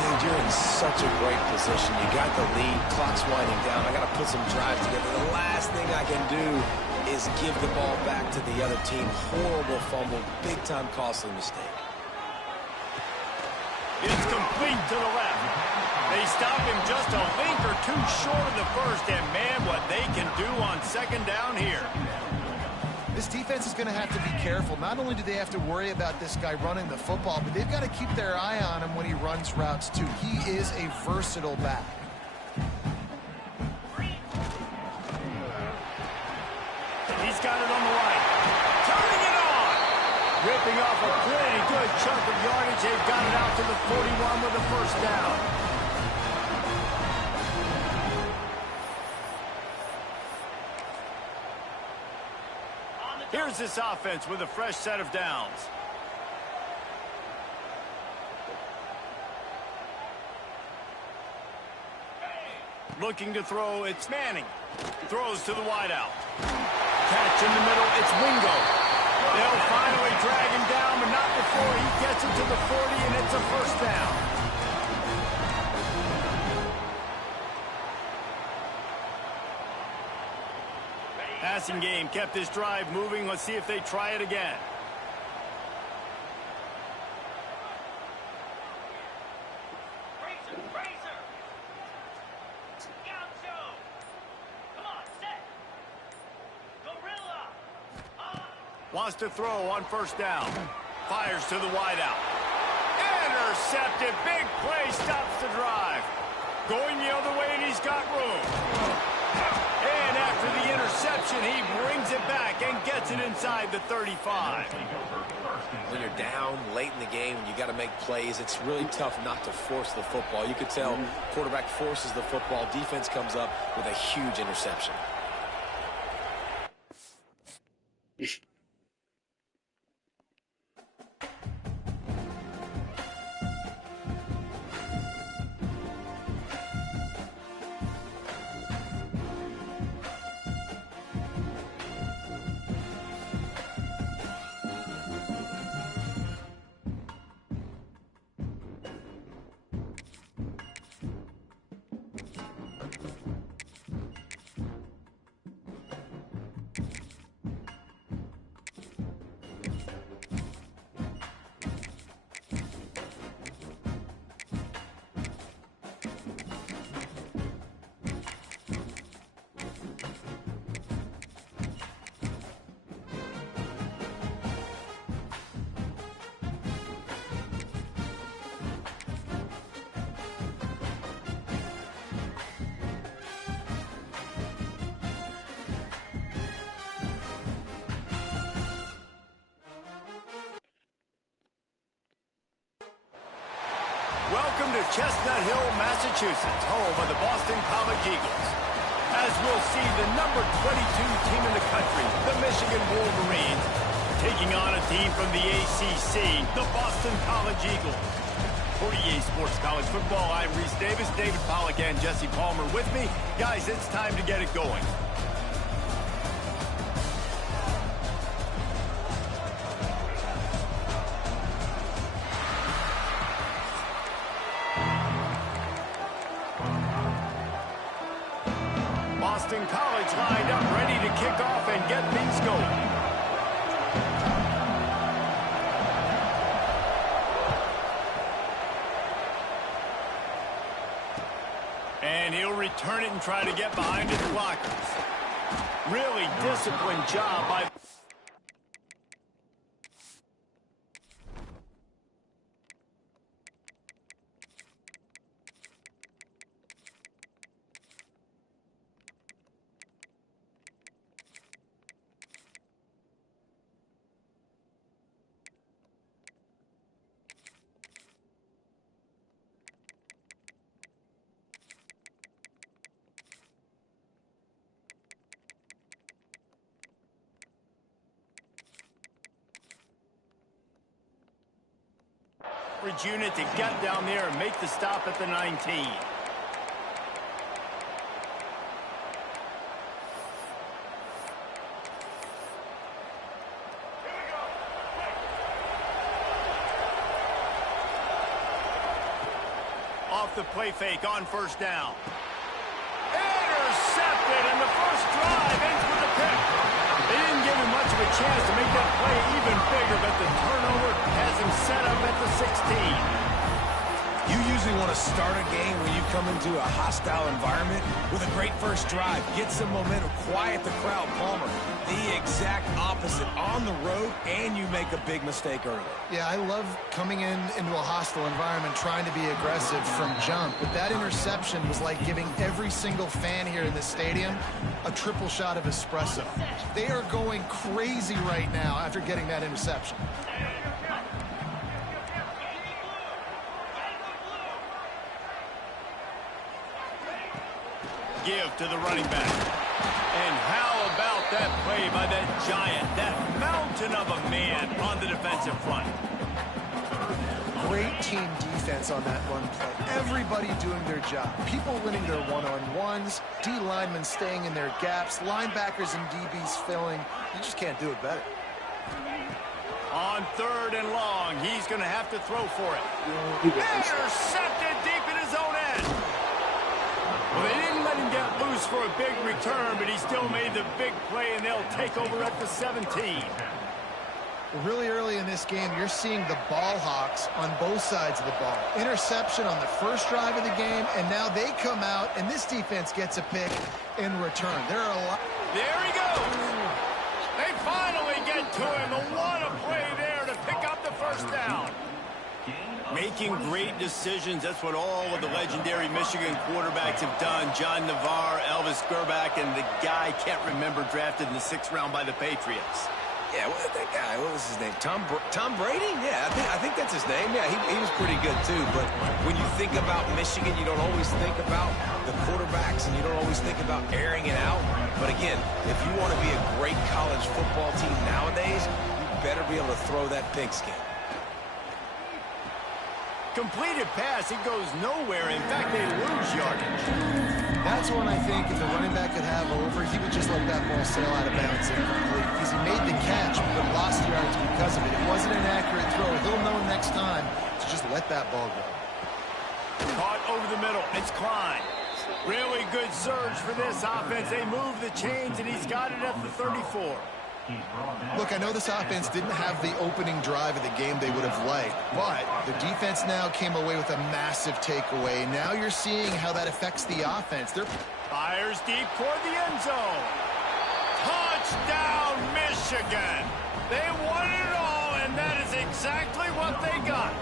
Dude, you're in such a great position. You got the lead. Clock's winding down. I got to put some drives together. The last thing I can do is give the ball back to the other team. Horrible fumble. Big-time costly mistake. It's complete to the left. They stop him just a link or 2 short of the first, and man, what they can do on second down here. This defense is going to have to be careful. Not only do they have to worry about this guy running the football, but they've got to keep their eye on him when he runs routes, too. He is a versatile back. He's got it on the right. Turning it on. Ripping off a pretty good chunk of yardage. They've got it out to the 41 with a first down. Here's this offense with a fresh set of downs. Looking to throw, it's Manning. Throws to the wideout. Catch in the middle, it's Wingo. They'll finally drag him down, but not before he gets it to the 40, and it's a first down. Passing game kept this drive moving. Let's see if they try it again. Wants to throw on first down. Fires to the wideout. Intercepted. Big play stops the drive. Going the other way, and he's got room. And after the interception, he brings it back and gets it inside the 35. When you're down late in the game and you got to make plays, it's really tough not to force the football. You could tell quarterback forces the football. Defense comes up with a huge interception. Welcome to Chestnut Hill, Massachusetts, home of the Boston College Eagles. As we'll see the number 22 team in the country, the Michigan Wolverines, taking on a team from the ACC, the Boston College Eagles. For EA Sports College Football, I'm Reese Davis, David Pollack, and Jesse Palmer with me. Guys, it's time to get it going. Boston College lined up, ready to kick off and get things going. And he'll return it and try to get behind his blockers. Really disciplined job by... unit to get down there and make the stop at the 19. Off the play fake on first down. Intercepted, and the first drive ends with a pick. They didn't give him much of a chance to make that play even bigger, but the turnover has him set up at the 16. You usually want to start a game when you come into a hostile environment with a great first drive. Get some momentum, quiet the crowd. Palmer, the exact opposite on the road, and you make a big mistake early. Yeah, I love coming into a hostile environment, trying to be aggressive from jump. But that interception was like giving every single fan here in the stadium a triple shot of espresso. They are going crazy right now after getting that interception. Give to the running back. And how about that play by that giant, that mountain of a man on the defensive front? Great team defense on that run play. Everybody doing their job. People winning their one-on-ones, D linemen staying in their gaps, linebackers and DBs filling. You just can't do it better. On third and long, he's going to have to throw for it. Intercepted deep in his own end. Well, they didn't let him get loose for a big return, but he still made the big play, and they'll take over at the 17. Really early in this game, you're seeing the ball hawks on both sides of the ball. Interception on the first drive of the game, and now they come out, and this defense gets a pick in return. There are a lot. There he goes. They finally get to him. What a play there to pick up the first down. Making great decisions. That's what all of the legendary Michigan quarterbacks have done. John Navarre, Elvis Gerbach, and the guy, can't remember, drafted in the 6th round by the Patriots. Yeah, that guy, what was his name? Tom Brady? Yeah, I think that's his name. Yeah, he was pretty good too. But when you think about Michigan, you don't always think about the quarterbacks, and you don't always think about airing it out. But again, if you want to be a great college football team nowadays, you better be able to throw that pigskin. Completed pass, it goes nowhere. In fact, they lose yardage. That's one I think if the running back could have over, he would just let that ball sail out of bounds incomplete. Because he made the catch, but lost yards because of it. It wasn't an accurate throw. He'll know next time to just let that ball go. Caught over the middle. It's Klein. Really good surge for this offense. They move the chains, and he's got it at the 34. Look, I know this offense didn't have the opening drive of the game they would have liked, but the defense now came away with a massive takeaway. Now you're seeing how that affects the offense. They're fires deep toward the end zone. Touchdown, Michigan. They won it all, and that is exactly what they got.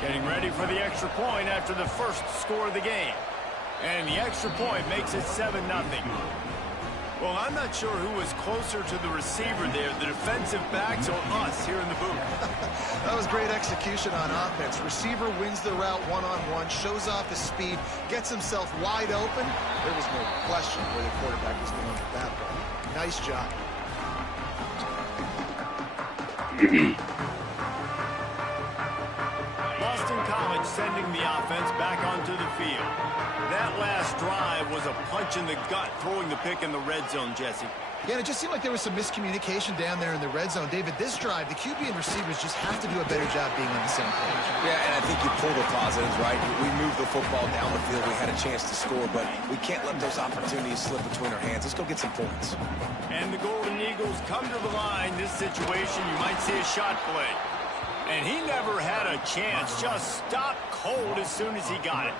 Getting ready for the extra point after the first score of the game. And the extra point makes it 7-0. Well, I'm not sure who was closer to the receiver there, the defensive backs or us here in the booth. That was great execution on offense. Receiver wins the route one-on-one, shows off his speed, gets himself wide open. There was no question where the quarterback was going with that ball. Nice job. Boston College sending the offense back onto the field. That last drive was a punch in the gut, throwing the pick in the red zone, Jesse. Yeah, it just seemed like there was some miscommunication down there in the red zone. David, this drive, the QB and receivers just have to do a better job being on the same page. Yeah, and I think you pull the positives, right? We moved the football down the field. We had a chance to score, but we can't let those opportunities slip between our hands. Let's go get some points. And the Golden Eagles come to the line. This situation, you might see a shot play. And he never had a chance. Just stopped cold as soon as he got it.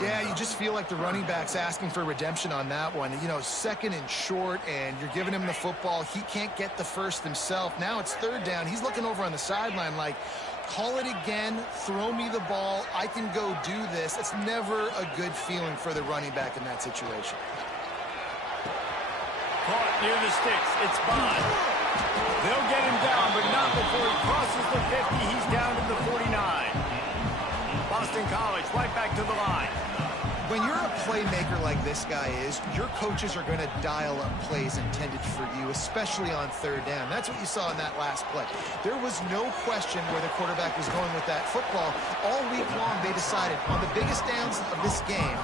Yeah, you just feel like the running back's asking for redemption on that one. You know, second and short, and you're giving him the football. He can't get the first himself. Now it's third down. He's looking over on the sideline like, call it again, throw me the ball, I can go do this. It's never a good feeling for the running back in that situation. Caught near the sticks. It's Bond. They'll get him down, but not before he crosses the 50. He's down to the 49. Boston College right back to the line. When you're a playmaker like this guy is, your coaches are going to dial up plays intended for you, especially on third down. That's what you saw in that last play. There was no question where the quarterback was going with that football. All week long, they decided on the biggest downs of this game,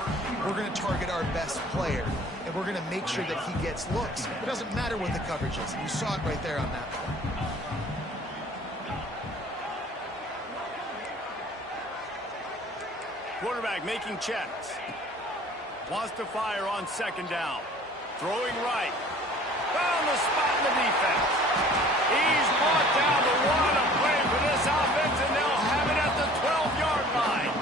we're going to target our best player, and we're going to make sure that he gets looks. It doesn't matter what the coverage is. You saw it right there on that play. Quarterback making checks. Wants to fire on second down. Throwing right. Found the spot in the defense. He's brought down the one. A play for this offense, and they'll have it at the 12-yard line.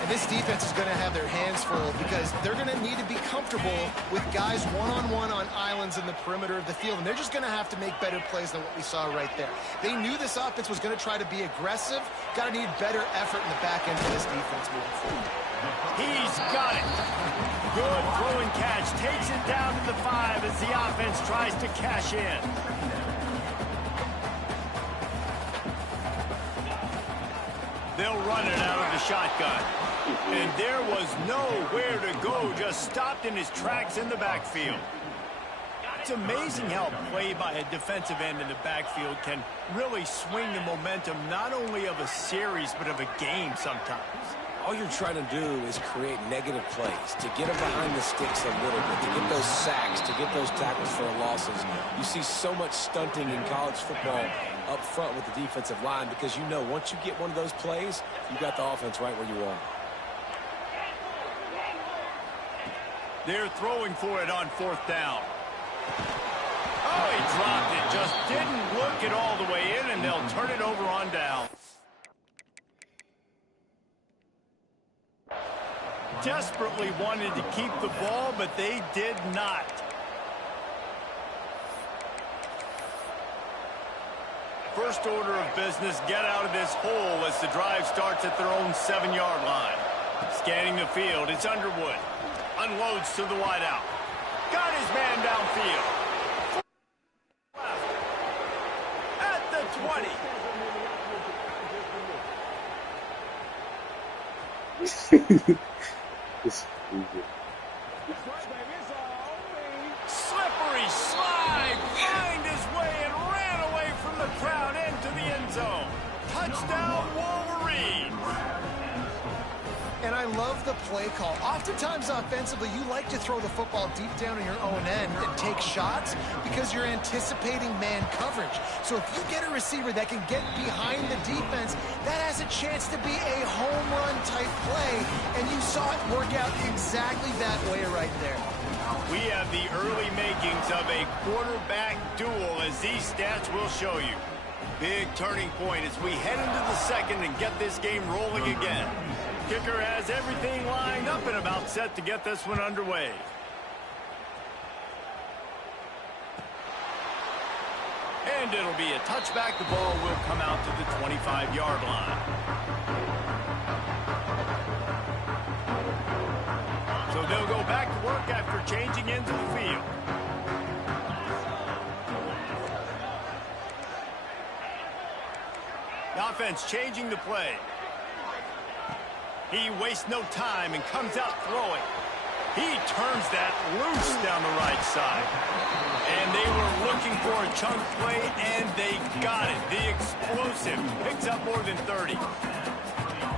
And this defense is going to have their hands full because they're going to need to be comfortable with guys one-on-one on islands in the perimeter of the field, and they're just going to have to make better plays than what we saw right there. They knew this offense was going to try to be aggressive. Got to need better effort in the back end for this defense moving forward. He's got it. Good throwing catch. Takes it down to the 5 as the offense tries to cash in. They'll run it out of the shotgun. And there was nowhere to go. Just stopped in his tracks in the backfield. It's amazing how play by a defensive end in the backfield can really swing the momentum not only of a series but of a game sometimes. All you're trying to do is create negative plays, to get them behind the sticks a little bit, to get those sacks, to get those tackles for losses. You see so much stunting in college football up front with the defensive line because you know once you get one of those plays, you got the offense right where you want. They're throwing for it on fourth down. Oh, he dropped it. Just didn't look it all the way in, and they'll turn it over on down. Desperately wanted to keep the ball, but they did not. First order of business, get out of this hole as the drive starts at their own 7-yard line. Scanning the field, it's Underwood. Unloads to the wideout. Got his man downfield. At the 20. Slippery slide, find his way and ran away from the crowd into the end zone. Touchdown, Wolverine. And I love the play call. Oftentimes offensively, you like to throw the football deep down in your own end and take shots because you're anticipating man coverage. So if you get a receiver that can get behind the defense, that has a chance to be a home run type play. And you saw it work out exactly that way right there. We have the early makings of a quarterback duel, as these stats will show you. Big turning point as we head into the second and get this game rolling again. Kicker has everything lined up and about set to get this one underway. And it'll be a touchback. The ball will come out to the 25-yard line. So they'll go back to work after changing into The offense changing the play. He wastes no time and comes out throwing. He turns that loose down the right side. And they were looking for a chunk play, and they got it. The explosive picks up more than 30.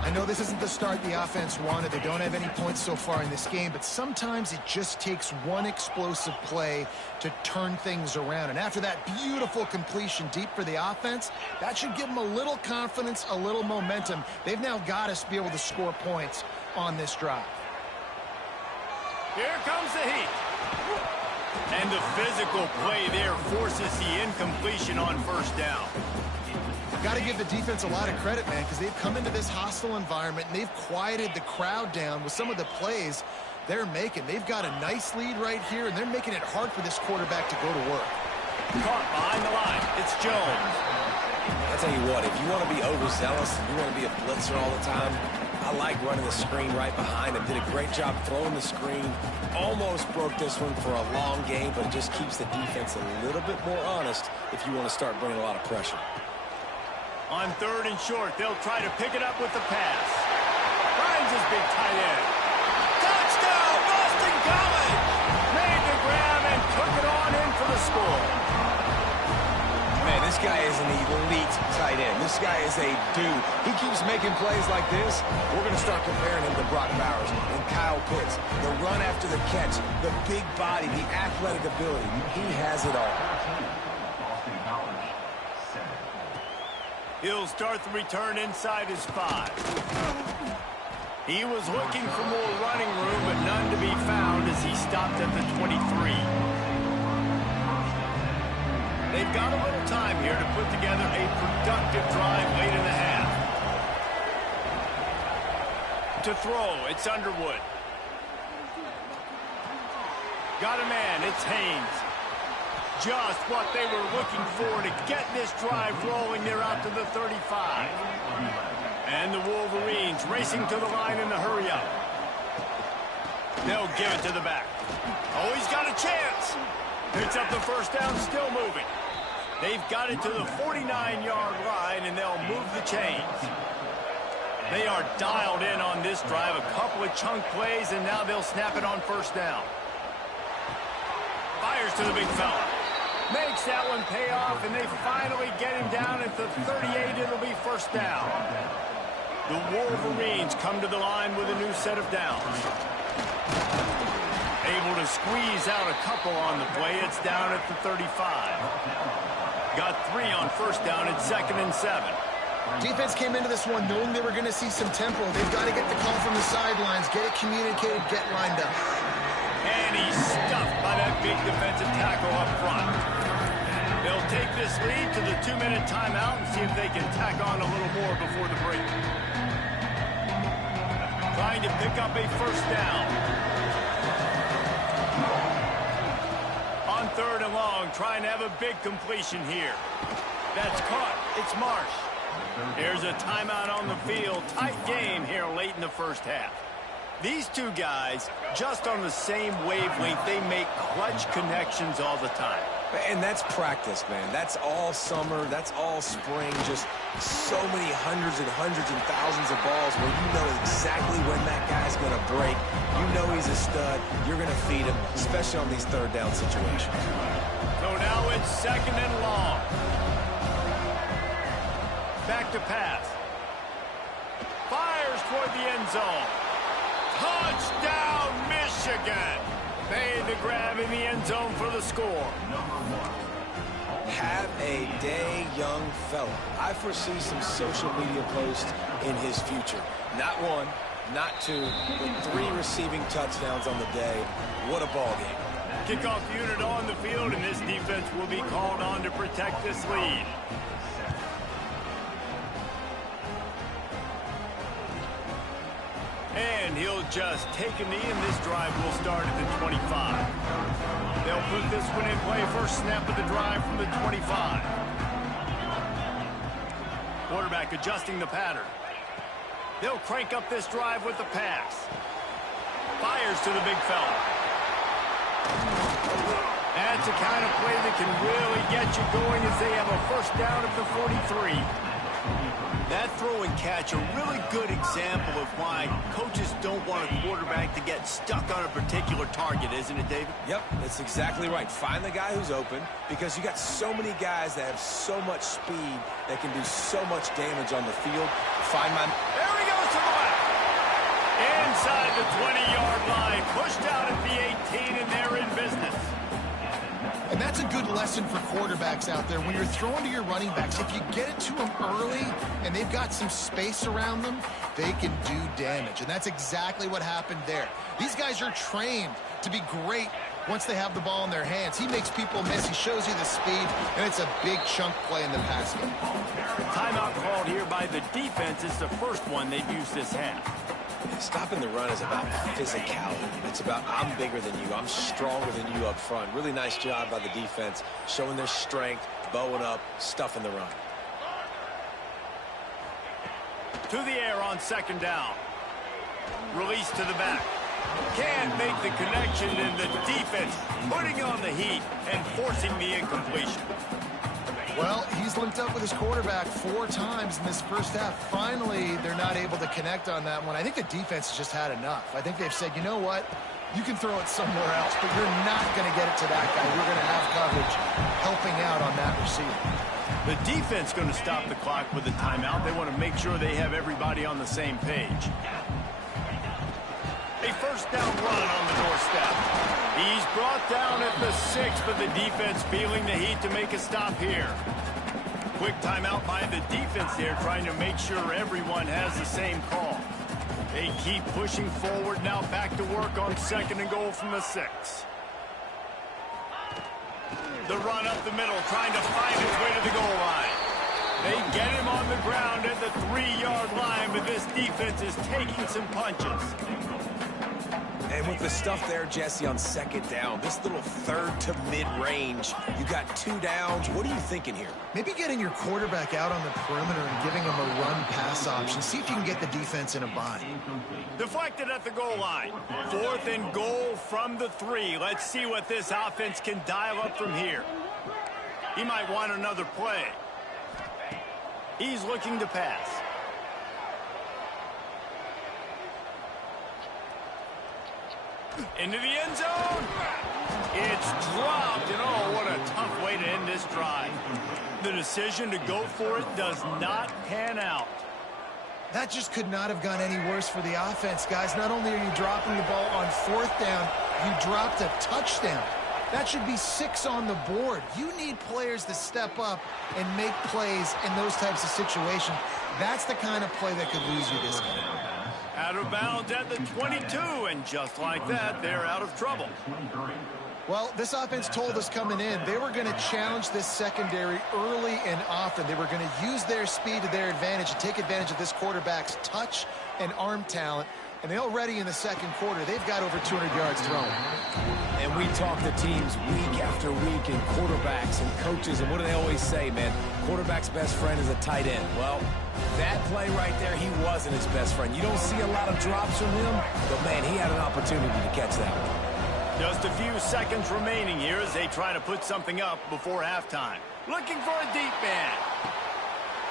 I know this isn't the start the offense wanted. They don't have any points so far in this game, but sometimes it just takes one explosive play to turn things around. And after that beautiful completion deep for the offense, that should give them a little confidence, a little momentum. They've now got to be able to score points on this drive. Here comes the heat. And the physical play there forces the incompletion on first down. Got to give the defense a lot of credit, man, because they've come into this hostile environment, and they've quieted the crowd down with some of the plays they're making. They've got a nice lead right here, and they're making it hard for this quarterback to go to work. Caught behind the line. It's Jones. I tell you what, if you want to be overzealous, you want to be a blitzer all the time, I like running the screen right behind him. Did a great job throwing the screen. Almost broke this one for a long game, but it just keeps the defense a little bit more honest if you want to start bringing a lot of pressure. On 3rd and short, they'll try to pick it up with the pass. Finds his big tight end. Touchdown, Boston College! Made the grab and took it on in for the score. Man, this guy is an elite tight end. This guy is a dude. He keeps making plays like this. We're going to start comparing him to Brock Bowers and Kyle Pitts. The run after the catch, the big body, the athletic ability. He has it all. Boston College, 7. He'll start the return inside his 5. He was looking for more running room, but none to be found as he stopped at the 23. They've got a little time here to put together a productive drive late in the half. To throw, it's Underwood. Got a man, it's Haynes. Just what they were looking for to get this drive rolling. They're out to the 35. And the Wolverines racing to the line in the hurry-up. They'll give it to the back. Oh, he's got a chance. Picks up the first down, still moving. They've got it to the 49-yard line, and they'll move the chains. They are dialed in on this drive. A couple of chunk plays, and now they'll snap it on first down. Fires to the big fella. Makes that one pay off, and they finally get him down at the 38. It'll be first down. The Wolverines come to the line with a new set of downs. Able to squeeze out a couple on the play. It's down at the 35. Got 3 on first down at 2nd and 7. Defense came into this one knowing they were going to see some tempo. They've got to get the call from the sidelines, get it communicated, get lined up. And he's stuffed by that big defensive tackle up front. They'll take this lead to the 2-minute timeout and see if they can tack on a little more before the break. Trying to pick up a first down. On 3rd and long, trying to have a big completion here. That's caught. It's Marsh. There's a timeout on the field. Tight game here late in the first half. These two guys, just on the same wavelength, they make clutch connections all the time. And that's practice, man. That's all summer. That's all spring. Just so many hundreds and thousands of balls where you know exactly when that guy's going to break. You know he's a stud. You're going to feed him, especially on these 3rd down situations. So now it's 2nd and long. Back to pass. Fires toward the end zone. Touchdown, Michigan! Made the grab in the end zone for the score. Have a day, young fella. I foresee some social media posts in his future. Not 1, not 2, but 3 receiving touchdowns on the day. What a ball game. Kickoff unit on the field, and this defense will be called on to protect this lead. And he'll just take a knee, and this drive will start at the 25. They'll put this one in play. First snap of the drive from the 25. Quarterback adjusting the pattern. They'll crank up this drive with the pass. Fires to the big fella. That's the kind of play that can really get you going as they have a first down at the 43. That throw and catch, a really good example of why coaches don't want a quarterback to get stuck on a particular target, isn't it, David? Yep, that's exactly right. Find the guy who's open, because you got so many guys that have so much speed that can do so much damage on the field. Find my... There he goes to the left. Inside the 20-yard line, pushed out at the 18, and they're in business. And that's a good lesson for quarterbacks out there. When you're throwing to your running backs, if you get it to them early and they've got some space around them, they can do damage. And that's exactly what happened there. These guys are trained to be great once they have the ball in their hands. He makes people miss. He shows you the speed, and it's a big chunk play in the pass game. Timeout called here by the defense. It's the first one they've used this half. Stopping the run is about physicality. It's about I'm bigger than you. I'm stronger than you up front. Really nice job by the defense, showing their strength, bowing up, stuffing the run. To the air on second down. Release to the back. Can't make the connection, and the defense putting on the heat and forcing the incompletion. Well, he's linked up with his quarterback 4 times in this first half. Finally, they're not able to connect on that one. I think the defense has just had enough. I think they've said, you know what? You can throw it somewhere else, but you're not going to get it to that guy. We're going to have coverage helping out on that receiver. The defense going to stop the clock with a timeout. They want to make sure they have everybody on the same page. A first down run on the doorstep. He's brought down at the 6, but the defense feeling the heat to make a stop here. Quick timeout by the defense there, trying to make sure everyone has the same call. They keep pushing forward, now back to work on second and goal from the 6. The run up the middle, trying to find his way to the goal line. They get him on the ground at the 3-yard line, but this defense is taking some punches. And with the stuff there, Jesse, on second down, this little third to mid-range, you got 2 downs. What are you thinking here? Maybe getting your quarterback out on the perimeter and giving him a run-pass option. See if you can get the defense in a bind. Deflected at the goal line. 4th and goal from the 3. Let's see what this offense can dial up from here. He might want another play. He's looking to pass. Into the end zone. It's dropped, and oh, what a tough way to end this drive. The decision to go for it does not pan out. That just could not have gone any worse for the offense, guys. Not only are you dropping the ball on 4th down, you dropped a touchdown. That should be 6 on the board. You need players to step up and make plays in those types of situations. That's the kind of play that could lose you this game. Out of bounds at the 22, and just like that, they're out of trouble. Well, this offense told us coming in they were going to challenge this secondary early and often. They were going to use their speed to their advantage and take advantage of this quarterback's touch and arm talent. And they already in the second quarter, they've got over 200 yards thrown. And we talk to teams week after week, and quarterbacks and coaches, and what do they always say, man? Quarterback's best friend is a tight end. Well, that play right there, he wasn't his best friend. You don't see a lot of drops from him, but, man, he had an opportunity to catch that one. Just a few seconds remaining here as they try to put something up before halftime. Looking for a deep man.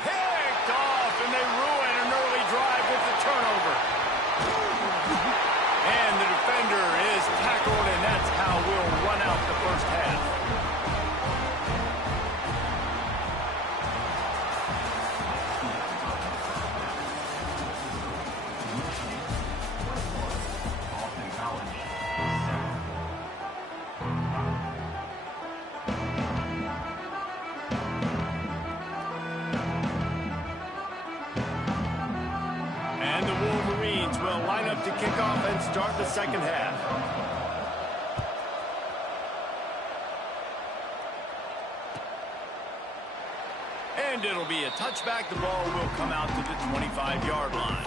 Picked off, and they ruin an early drive with the turnover. And the defender is tackled, and that's how we'll run out the first half. To kick off and start the second half. And it'll be a touchback. The ball will come out to the 25-yard line.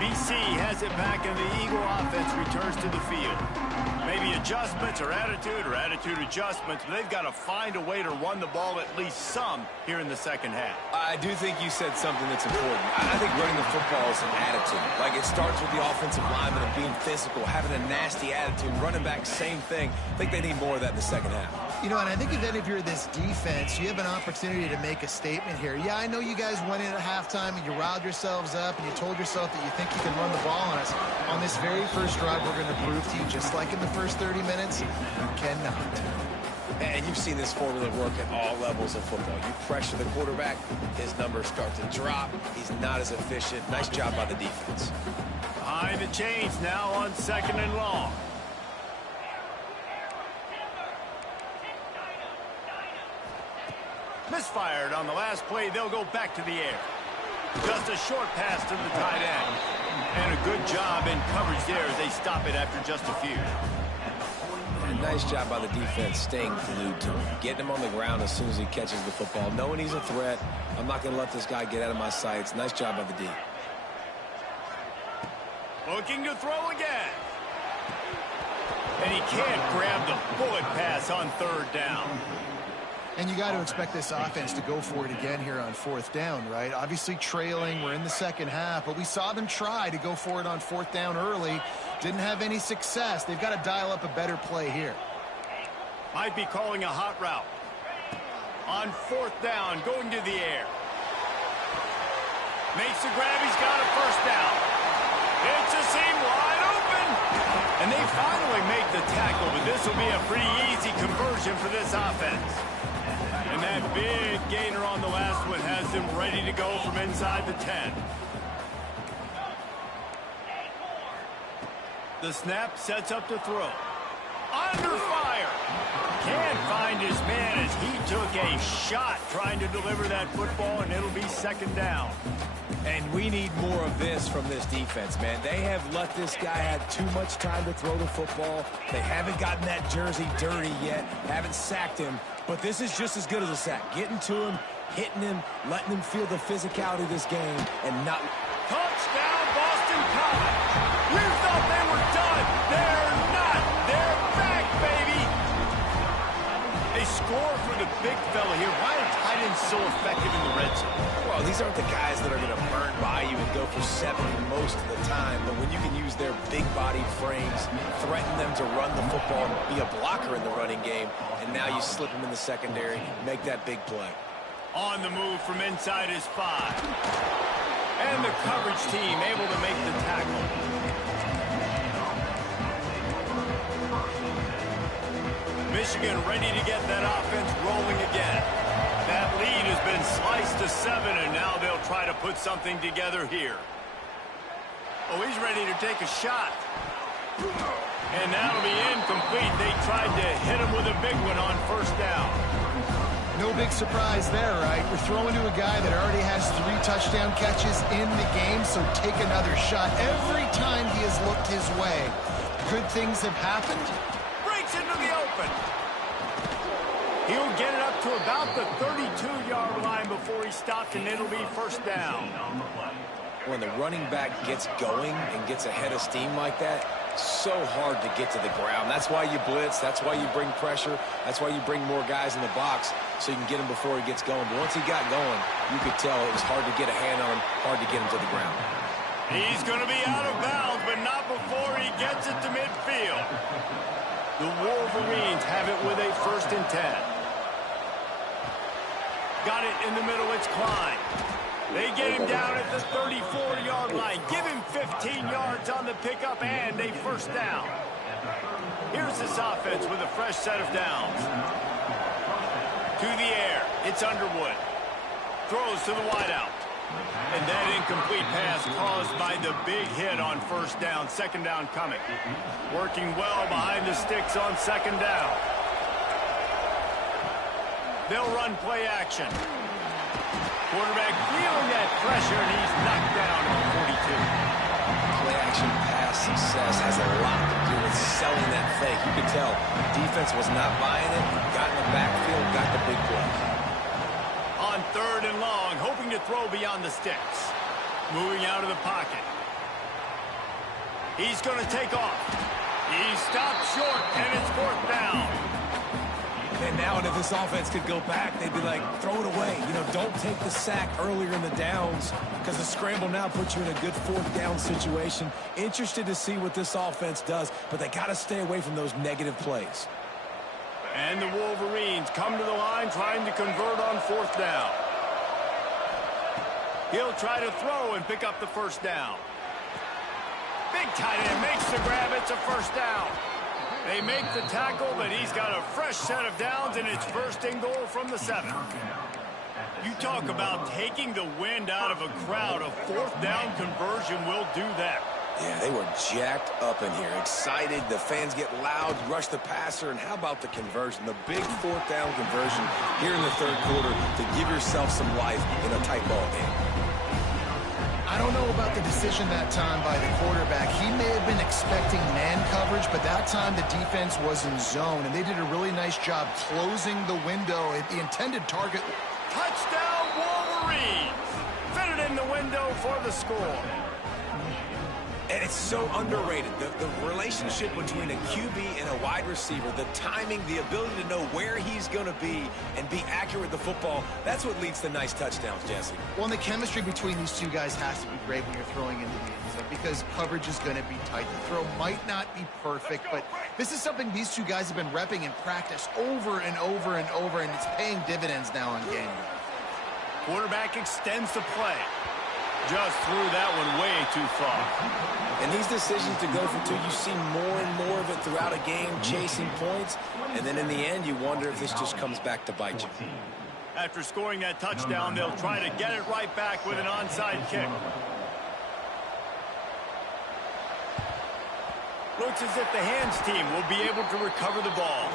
BC has it back, and the Eagle offense returns to the field. Maybe adjustments or attitude adjustments, but they've got to find a way to run the ball at least some here in the second half. I do think you said something that's important. I think running the football is an attitude. Like, it starts with the offensive lineman and being physical, having a nasty attitude. Running back, same thing. I think they need more of that in the second half. You know, and I think that if you're this defense, you have an opportunity to make a statement here. Yeah, I know you guys went in at halftime and you riled yourselves up and you told yourself that you think you can run the ball on us. On this very first drive, we're going to prove to you, just like in the first 30 minutes, you cannot. And you've seen this formula work at all levels of football. You pressure the quarterback, his numbers start to drop. He's not as efficient. Nice job by the defense. Behind the chains now on 2nd and long. Misfired on the last play. They'll go back to the air. Just a short pass to the tight end. And a good job in coverage there as they stop it after just a few. And nice job by the defense staying glued to him. Getting him on the ground as soon as he catches the football. Knowing he's a threat. I'm not going to let this guy get out of my sights. Nice job by the D. Looking to throw again. And he can't grab the bullet pass on 3rd down. And you got to expect this offense to go for it again here on 4th down, right? Obviously trailing, we're in the second half, but we saw them try to go for it on 4th down early. Didn't have any success. They've got to dial up a better play here. Might be calling a hot route. On 4th down, going to the air. Makes the grab, he's got a 1st down. It's a seam wide open. And they finally make the tackle, but this will be a pretty easy conversion for this offense. And that big gainer on the last one has them ready to go from inside the 10. The snap sets up to throw. Under fire. Can't find his man as he took a shot trying to deliver that football, and it'll be 2nd down. And we need more of this from this defense, man. They have let this guy have too much time to throw the football. They haven't gotten that jersey dirty yet, haven't sacked him. But this is just as good as a sack. Getting to him, hitting him, letting him feel the physicality of this game, and not... Touchdown, Boston College. You thought they were done. They're not. They're back, baby. They score for the big fella here. Why are tight ends so effective in the red zone? Well, these aren't the guys that are going to burn by you and go for 70 most of the time. But when you can use their big-bodied frames, threaten them to run the football and be a blocker in the running game, and now you slip them in the secondary, make that big play. On the move from inside his 5. And the coverage team able to make the tackle. Michigan ready to get that offense rolling again. That lead has been sliced to 7, and now they'll try to put something together here. Oh, he's ready to take a shot. And that'll be incomplete. They tried to hit him with a big one on 1st down. No big surprise there, right? We're throwing to a guy that already has 3 touchdown catches in the game, so take another shot. Every time he has looked his way, good things have happened. Breaks into the open. He'll get it up to about the 32-yard line before he stopped, and it'll be 1st down. When the running back gets going and gets ahead of steam like that, so hard to get to the ground. That's why you blitz. That's why you bring pressure. That's why you bring more guys in the box so you can get him before he gets going. But once he got going, you could tell it was hard to get a hand on him, hard to get him to the ground. He's going to be out of bounds, but not before he gets it to midfield. The Wolverines have it with a 1st and 10. Got it in the middle. It's Klein. They get him down at the 34-yard line. Give him 15 yards on the pickup and a 1st down. Here's this offense with a fresh set of downs. To the air. It's Underwood. Throws to the wideout. And that incomplete pass caused by the big hit on 1st down. 2nd down coming. Working well behind the sticks on 2nd down. They'll run play action. Quarterback feeling that pressure, and he's knocked down at the 42. Play action pass success has a lot to do with selling that fake. You could tell defense was not buying it, got in the backfield, got the big play. On 3rd and long, hoping to throw beyond the sticks. Moving out of the pocket. He's going to take off. He stopped short, and it's fourth down. And now, if this offense could go back, they'd be like, throw it away. You know, don't take the sack earlier in the downs because the scramble now puts you in a good fourth down situation. Interested to see what this offense does, but they got to stay away from those negative plays. And the Wolverines come to the line trying to convert on fourth down. He'll try to throw and pick up the first down. Big tight end makes the grab. It's a first down. They make the tackle, but he's got a fresh set of downs, and it's first and goal from the 7. You talk about taking the wind out of a crowd. A fourth down conversion will do that. Yeah, they were jacked up in here, excited. The fans get loud, rush the passer, and how about the conversion? The big fourth down conversion here in the third quarter to give yourself some life in a tight ball game. I don't know about the decision that time by the quarterback. He may have been expecting man coverage, but that time the defense was in zone, and they did a really nice job closing the window at the intended target. Touchdown, Wolverines! Fitted in the window for the score. And it's so underrated. The relationship between a QB and a wide receiver, the timing, the ability to know where he's going to be and be accurate with the football, that's what leads to nice touchdowns, Jesse. Well, and the chemistry between these two guys has to be great when you're throwing into the end zone because coverage is going to be tight. The throw might not be perfect, but this is something these two guys have been repping in practice over and over and over, and it's paying dividends now on game day. Quarterback extends the play. Just threw that one way too far. And these decisions to go for two, you see more and more of it throughout a game, chasing points. And then in the end, you wonder if this just comes back to bite you. After scoring that touchdown, they'll try to get it right back with an onside kick. Looks as if the hands team will be able to recover the ball.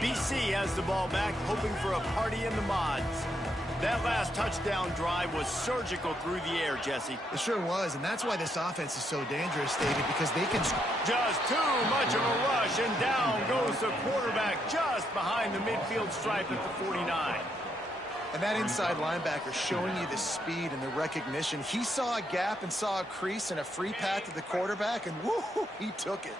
BC has the ball back, hoping for a party in the mods. That last touchdown drive was surgical through the air, Jesse. It sure was, and that's why this offense is so dangerous, David, because they can... Just too much of a rush, and down goes the quarterback just behind the midfield stripe at the 49. And that inside linebacker showing you the speed and the recognition. He saw a gap and saw a crease and a free path to the quarterback, and woo, he took it.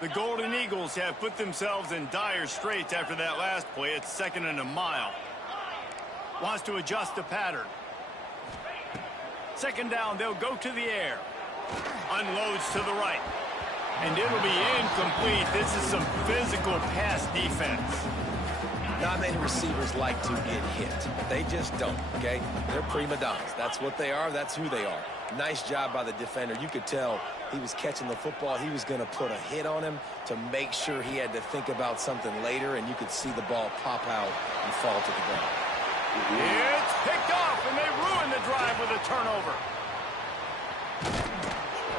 The Golden Eagles have put themselves in dire straits after that last play. It's 2nd and a mile. Wants to adjust the pattern. 2nd down, they'll go to the air. Unloads to the right. And it'll be incomplete. This is some physical pass defense. Not many receivers like to get hit. They just don't, okay? They're prima donnas. That's what they are. That's who they are. Nice job by the defender. You could tell he was catching the football. He was going to put a hit on him to make sure he had to think about something later, and you could see the ball pop out and fall to the ground. It's picked off, and they ruin the drive with a turnover.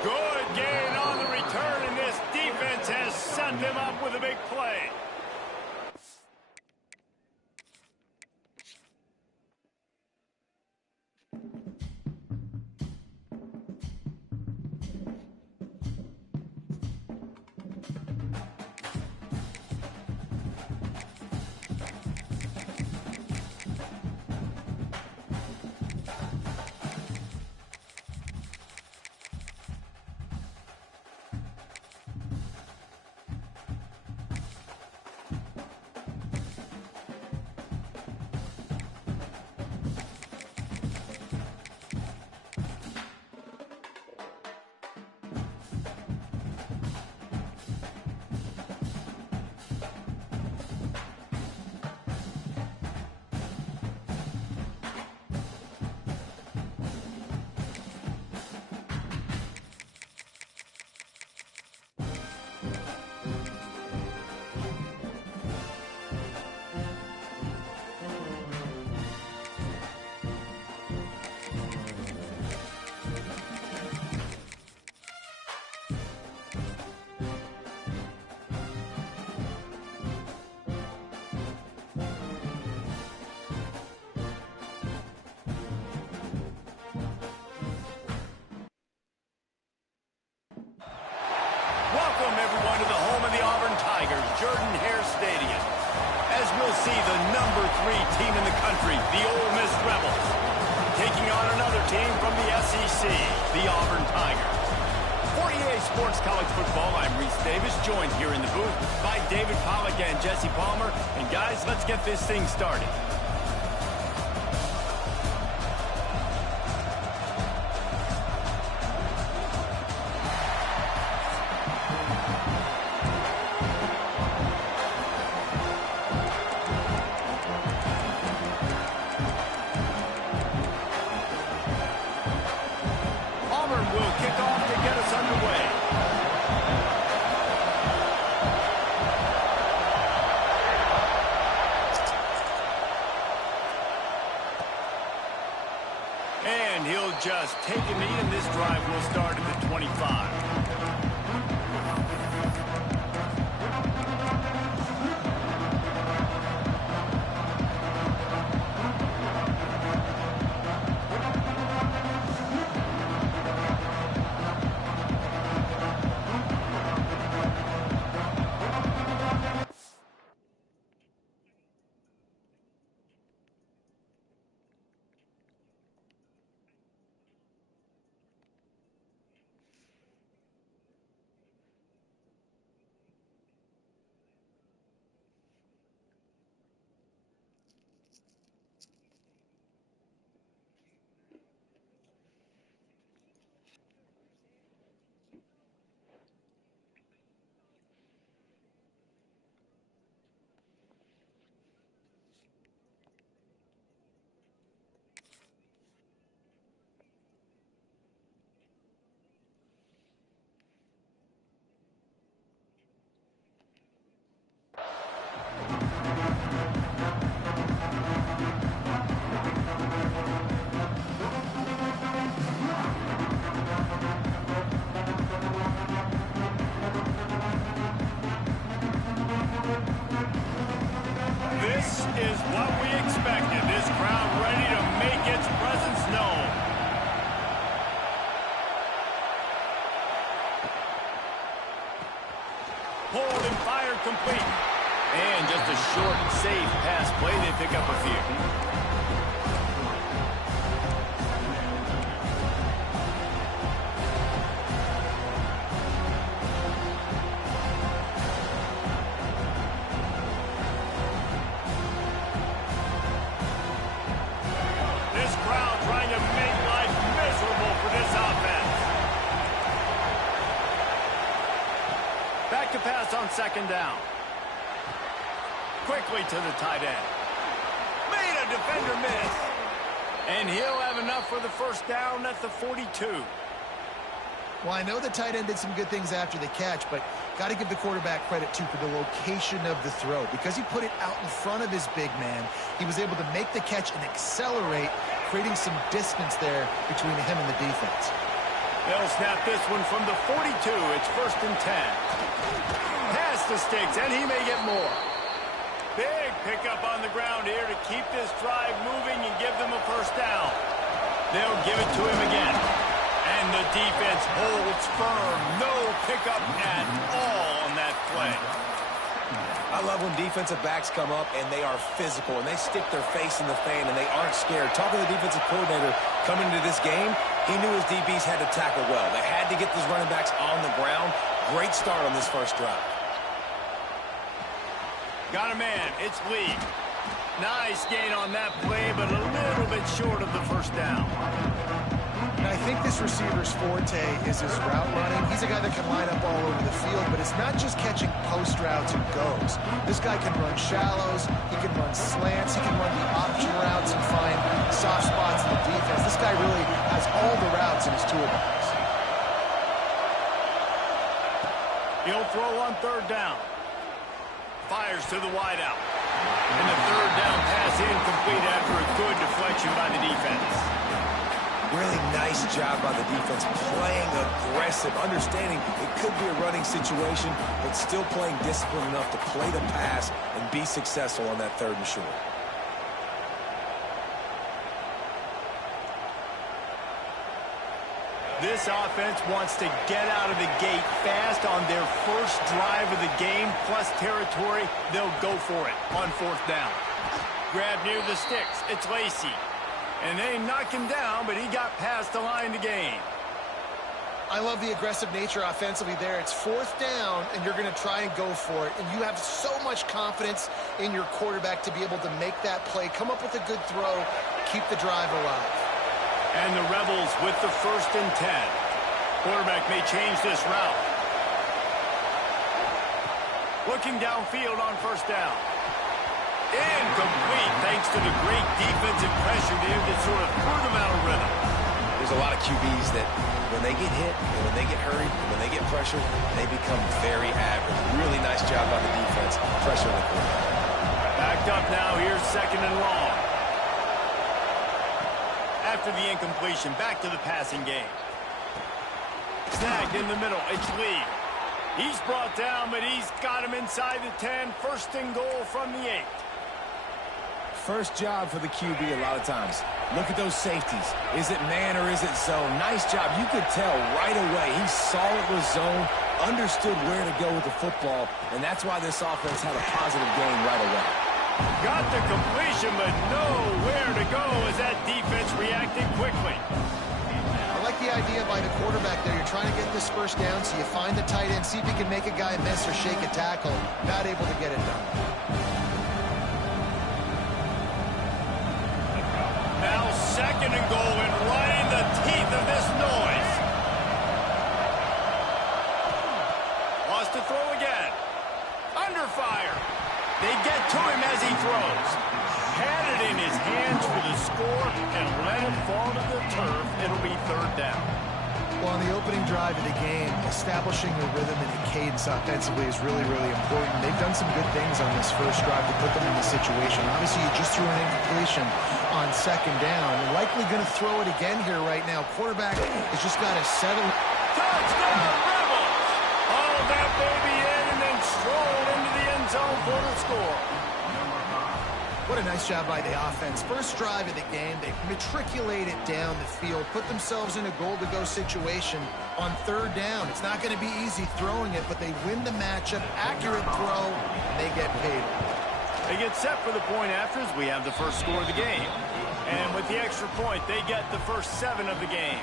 Good gain on the return, and this defense has set them up with a big play. Welcome, everyone, to the home of the Auburn Tigers, Jordan-Hare Stadium. As we'll see the #3 team in the country, the Ole Miss Rebels, taking on another team from the SEC, the Auburn Tigers. For EA Sports College Football, I'm Reese Davis, joined here in the booth by David Pollack and Jesse Palmer. And guys, let's get this thing started. And he'll just take a knee, and this drive will start at the 25. This is what we expected. This crowd ready to make its presence known. Pulled and fired complete. And just a short, safe pass play. They pick up a few. Back to pass on second down. Quickly to the tight end. Made a defender miss. And he'll have enough for the first down at the 42. Well, I know the tight end did some good things after the catch, but got to give the quarterback credit, too, for the location of the throw. Because he put it out in front of his big man, he was able to make the catch and accelerate, creating some distance there between him and the defense. They'll snap this one from the 42. It's 1st and 10. Pass to Sticks, and he may get more. Big pickup on the ground here to keep this drive moving and give them a first down. They'll give it to him again. And the defense holds firm. No pickup at all on that play. I love when defensive backs come up and they are physical and they stick their face in the fan and they aren't scared. Talking to the defensive coordinator coming into this game, he knew his DBs had to tackle well. They had to get those running backs on the ground. Great start on this first drive. Got a man. It's Lee. Nice gain on that play, but a little bit short of the first down. I think this receiver's forte is his route running. He's a guy that can line up all over the field, but it's not just catching post routes and goes. This guy can run shallows, he can run slants, he can run the option routes and find soft spots in the defense. This guy really has all the routes in his toolbox. He'll throw on third down. Fires to the wideout. And the third down pass incomplete after a good deflection by the defense. Really nice job by the defense, playing aggressive, understanding it could be a running situation, but still playing disciplined enough to play the pass and be successful on that 3rd and short. This offense wants to get out of the gate fast on their first drive of the game, plus territory. They'll go for it on 4th down. Grab near the sticks. It's Lacey. And they knock him down, but he got past the line to gain. I love the aggressive nature offensively there. It's 4th down, and you're going to try and go for it. And you have so much confidence in your quarterback to be able to make that play, come up with a good throw, keep the drive alive. And the Rebels with the 1st and 10. Quarterback may change this route. Looking downfield on 1st down. Incomplete thanks to the great defensive pressure there that sort of threw them out of rhythm. There's a lot of QBs that when they get hit, and when they get hurried, and when they get pressured, they become very average. Really nice job by the defense, pressuring the quarterback. Backed up now, here's 2nd and long. After the incompletion, back to the passing game. Snagged in the middle, it's Lee. He's brought down, but he's got him inside the 10. 1st and goal from the 8. First job for the QB a lot of times. Look at those safeties. Is it man or is it zone? Nice job. You could tell right away. He saw it was zone, understood where to go with the football, and that's why this offense had a positive gain right away. Got the completion, but nowhere to go as that defense reacted quickly. I like the idea by the quarterback there. You're trying to get this 1st down, so you find the tight end, see if he can make a guy miss or shake a tackle. Not able to get it done. Now 2nd and goal, and right in the teeth of this noise. Lost to throw again. Under fire. They get to him as he throws. Had it in his hands for the score and let it fall to the turf. It'll be 3rd down. Well, on the opening drive of the game, establishing a rhythm and a cadence offensively is really, really important. They've done some good things on this 1st drive to put them in this situation. Obviously, you just threw an incompletion on 2nd down. You're likely going to throw it again here right now. Quarterback has just got to settle. Touchdown, Rebels! All that baby in and then strolled into the end zone for the score. What a nice job by the offense. 1st drive of the game, they matriculated down the field, put themselves in a goal-to-go situation on 3rd down. It's not going to be easy throwing it, but they win the matchup. Accurate throw, and they get paid. They get set for the point after as we have the 1st score of the game. And with the extra point, they get the first 7 of the game.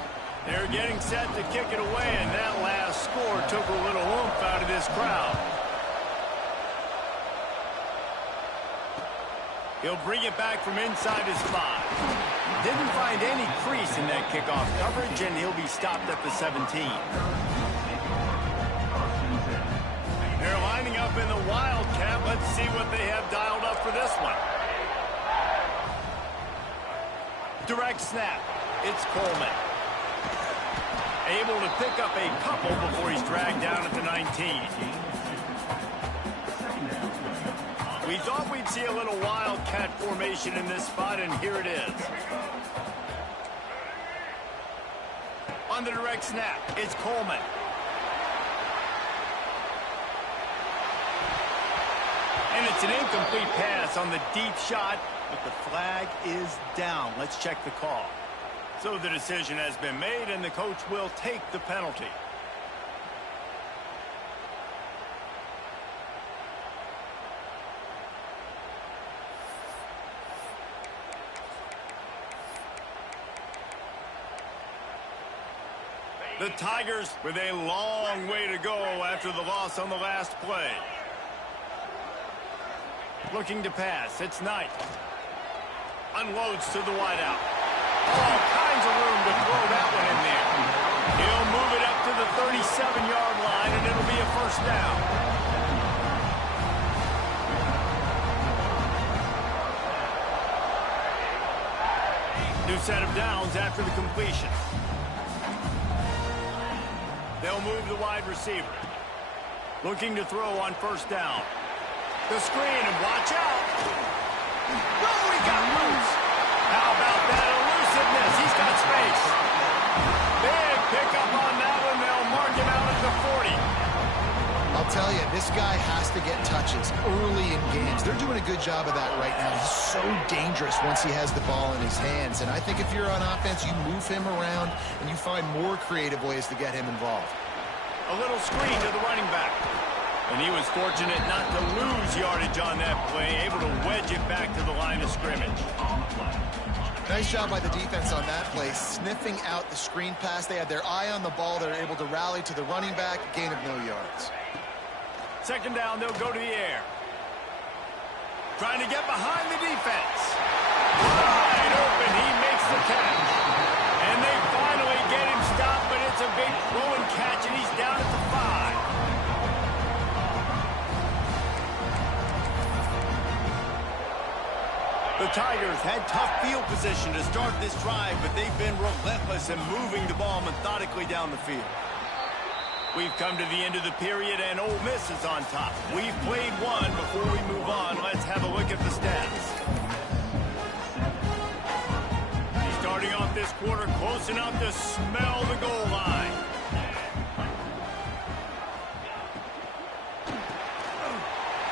They're getting set to kick it away, and that last score took a little oomph out of this crowd. He'll bring it back from inside his 5. Didn't find any crease in that kickoff coverage, and he'll be stopped at the 17. They're lining up in the Wildcat. Let's see what they have dialed up for this one. Direct snap. It's Coleman. Able to pick up a couple before he's dragged down at the 19. We thought we'd see a little Wildcat formation in this spot, and here it is. On the direct snap, it's Coleman. And it's an incomplete pass on the deep shot, but the flag is down. Let's check the call. So the decision has been made, and the coach will take the penalty. The Tigers with a long way to go after the loss on the last play. Looking to pass. It's Knight. Unloads to the wideout. All kinds of room to throw that one in there. He'll move it up to the 37-yard line, and it'll be a 1st down. New set of downs after the completion. They'll move the wide receiver. Looking to throw on 1st down. The screen, and watch out. Oh, he got loose. How about that elusiveness? He's got space. Big pickup on that one. They'll mark him out at the 40. I'll tell you, this guy has to get touches early in games. They're doing a good job of that right now. He's so dangerous once he has the ball in his hands. And I think if you're on offense, you move him around and you find more creative ways to get him involved. A little screen to the running back. And he was fortunate not to lose yardage on that play, able to wedge it back to the line of scrimmage. Nice job by the defense on that play, sniffing out the screen pass. They had their eye on the ball. They're able to rally to the running back, gain of no yards. Second down, they'll go to the air. Trying to get behind the defense. Wide open, he makes the catch. And they finally get him stopped, but it's a big throw and catch, and he's down at the 5. The Tigers had tough field position to start this drive, but they've been relentless in moving the ball methodically down the field. We've come to the end of the period, and Ole Miss is on top. We've played one. Before we move on, let's have a look at the stats. He's starting off this quarter close enough to smell the goal line.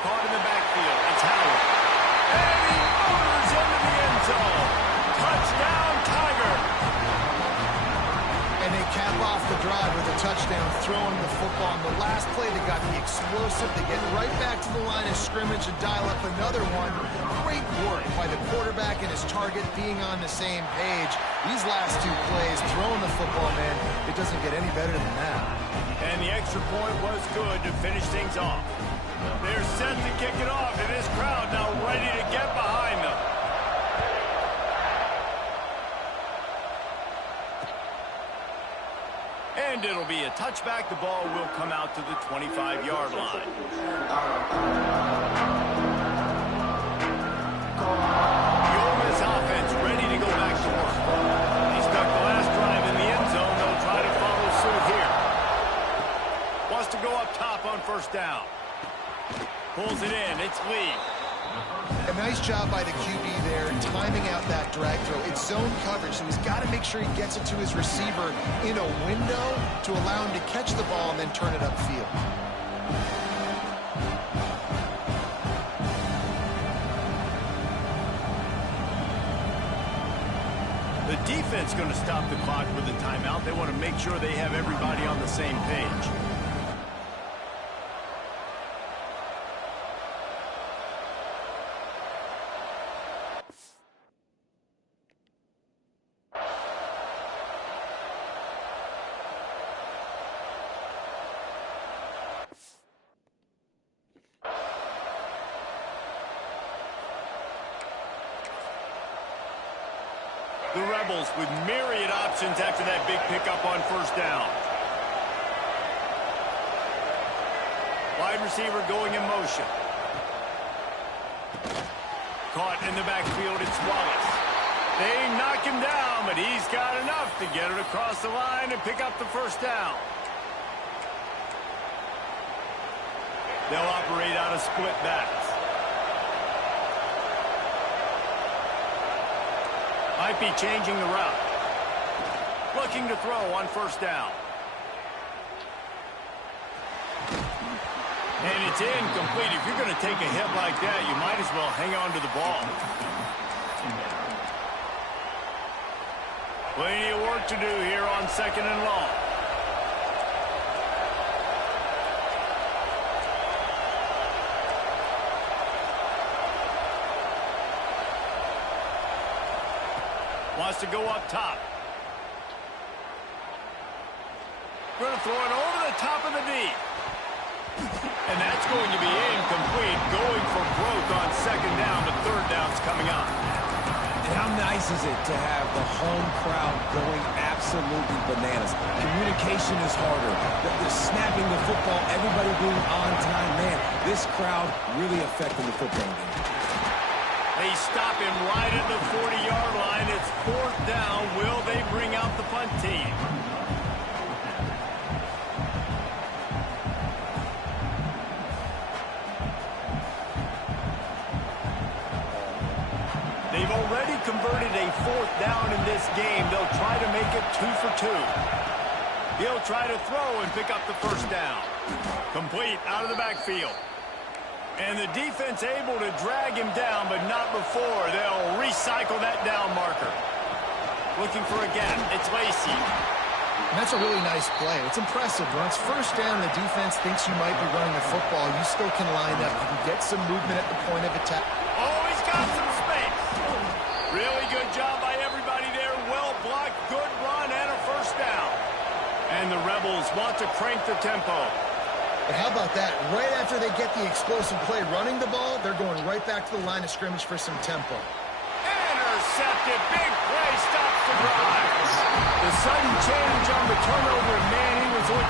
Caught in the backfield. It's Howard. And he motors into the end zone. Touchdown, Tiger. And they cap off the drive with a touchdown, throwing the football. On the last play, they got the explosive. They get right back to the line of scrimmage and dial up another one. Great work by the quarterback and his target being on the same page. These last two plays, throwing the football, man, it doesn't get any better than that. And the extra point was good to finish things off. They're set to kick it off, and this crowd now ready to get behind them. And it'll be a touchback. The ball will come out to the 25-yard line. The Ole Miss offense ready to go back to work. He stuck the last drive in the end zone. They'll try to follow suit here. Wants to go up top on first down. Pulls it in. It's Lee. A nice job by the QB there, timing out that drag throw. It's zone coverage, so he's got to make sure he gets it to his receiver in a window to allow him to catch the ball and then turn it upfield. The defense going to stop the clock with a timeout. They want to make sure they have everybody on the same page. The Rebels with myriad options after that big pickup on first down. Wide receiver going in motion. Caught in the backfield, it's Wallace. They knock him down, but he's got enough to get it across the line and pick up the first down. They'll operate out of split backs. Might be changing the route. Looking to throw on first down. And it's incomplete. If you're going to take a hit like that, you might as well hang on to the ball. Plenty of work to do here on second and long. Wants to go up top. Going to throw it over the top of the D. And that's going to be incomplete. Going for broke on second down, but third down's coming up. And how nice is it to have the home crowd going absolutely bananas? Communication is harder. The snapping the football, everybody being on time. Man, this crowd really affecting the football game. They stop him right at the 40-yard line. It's fourth down. Will they bring out the punt team? They've already converted a fourth down in this game. They'll try to make it 2 for 2. He'll try to throw and pick up the first down. Complete out of the backfield. And the defense able to drag him down, but not before. They'll recycle that down marker. Looking for a gap. It's Lacey. And that's a really nice play. It's impressive. When it's first down, the defense thinks you might be running the football. You still can line up. You can get some movement at the point of attack. Oh, he's got some space. Really good job by everybody there. Well blocked, good run, and a first down. And the Rebels want to crank the tempo. But how about that? Right after they get the explosive play running the ball, they're going right back to the line of scrimmage for some tempo. Intercepted. Big play stops the drive. The sudden change on the turnover, man, he was looking.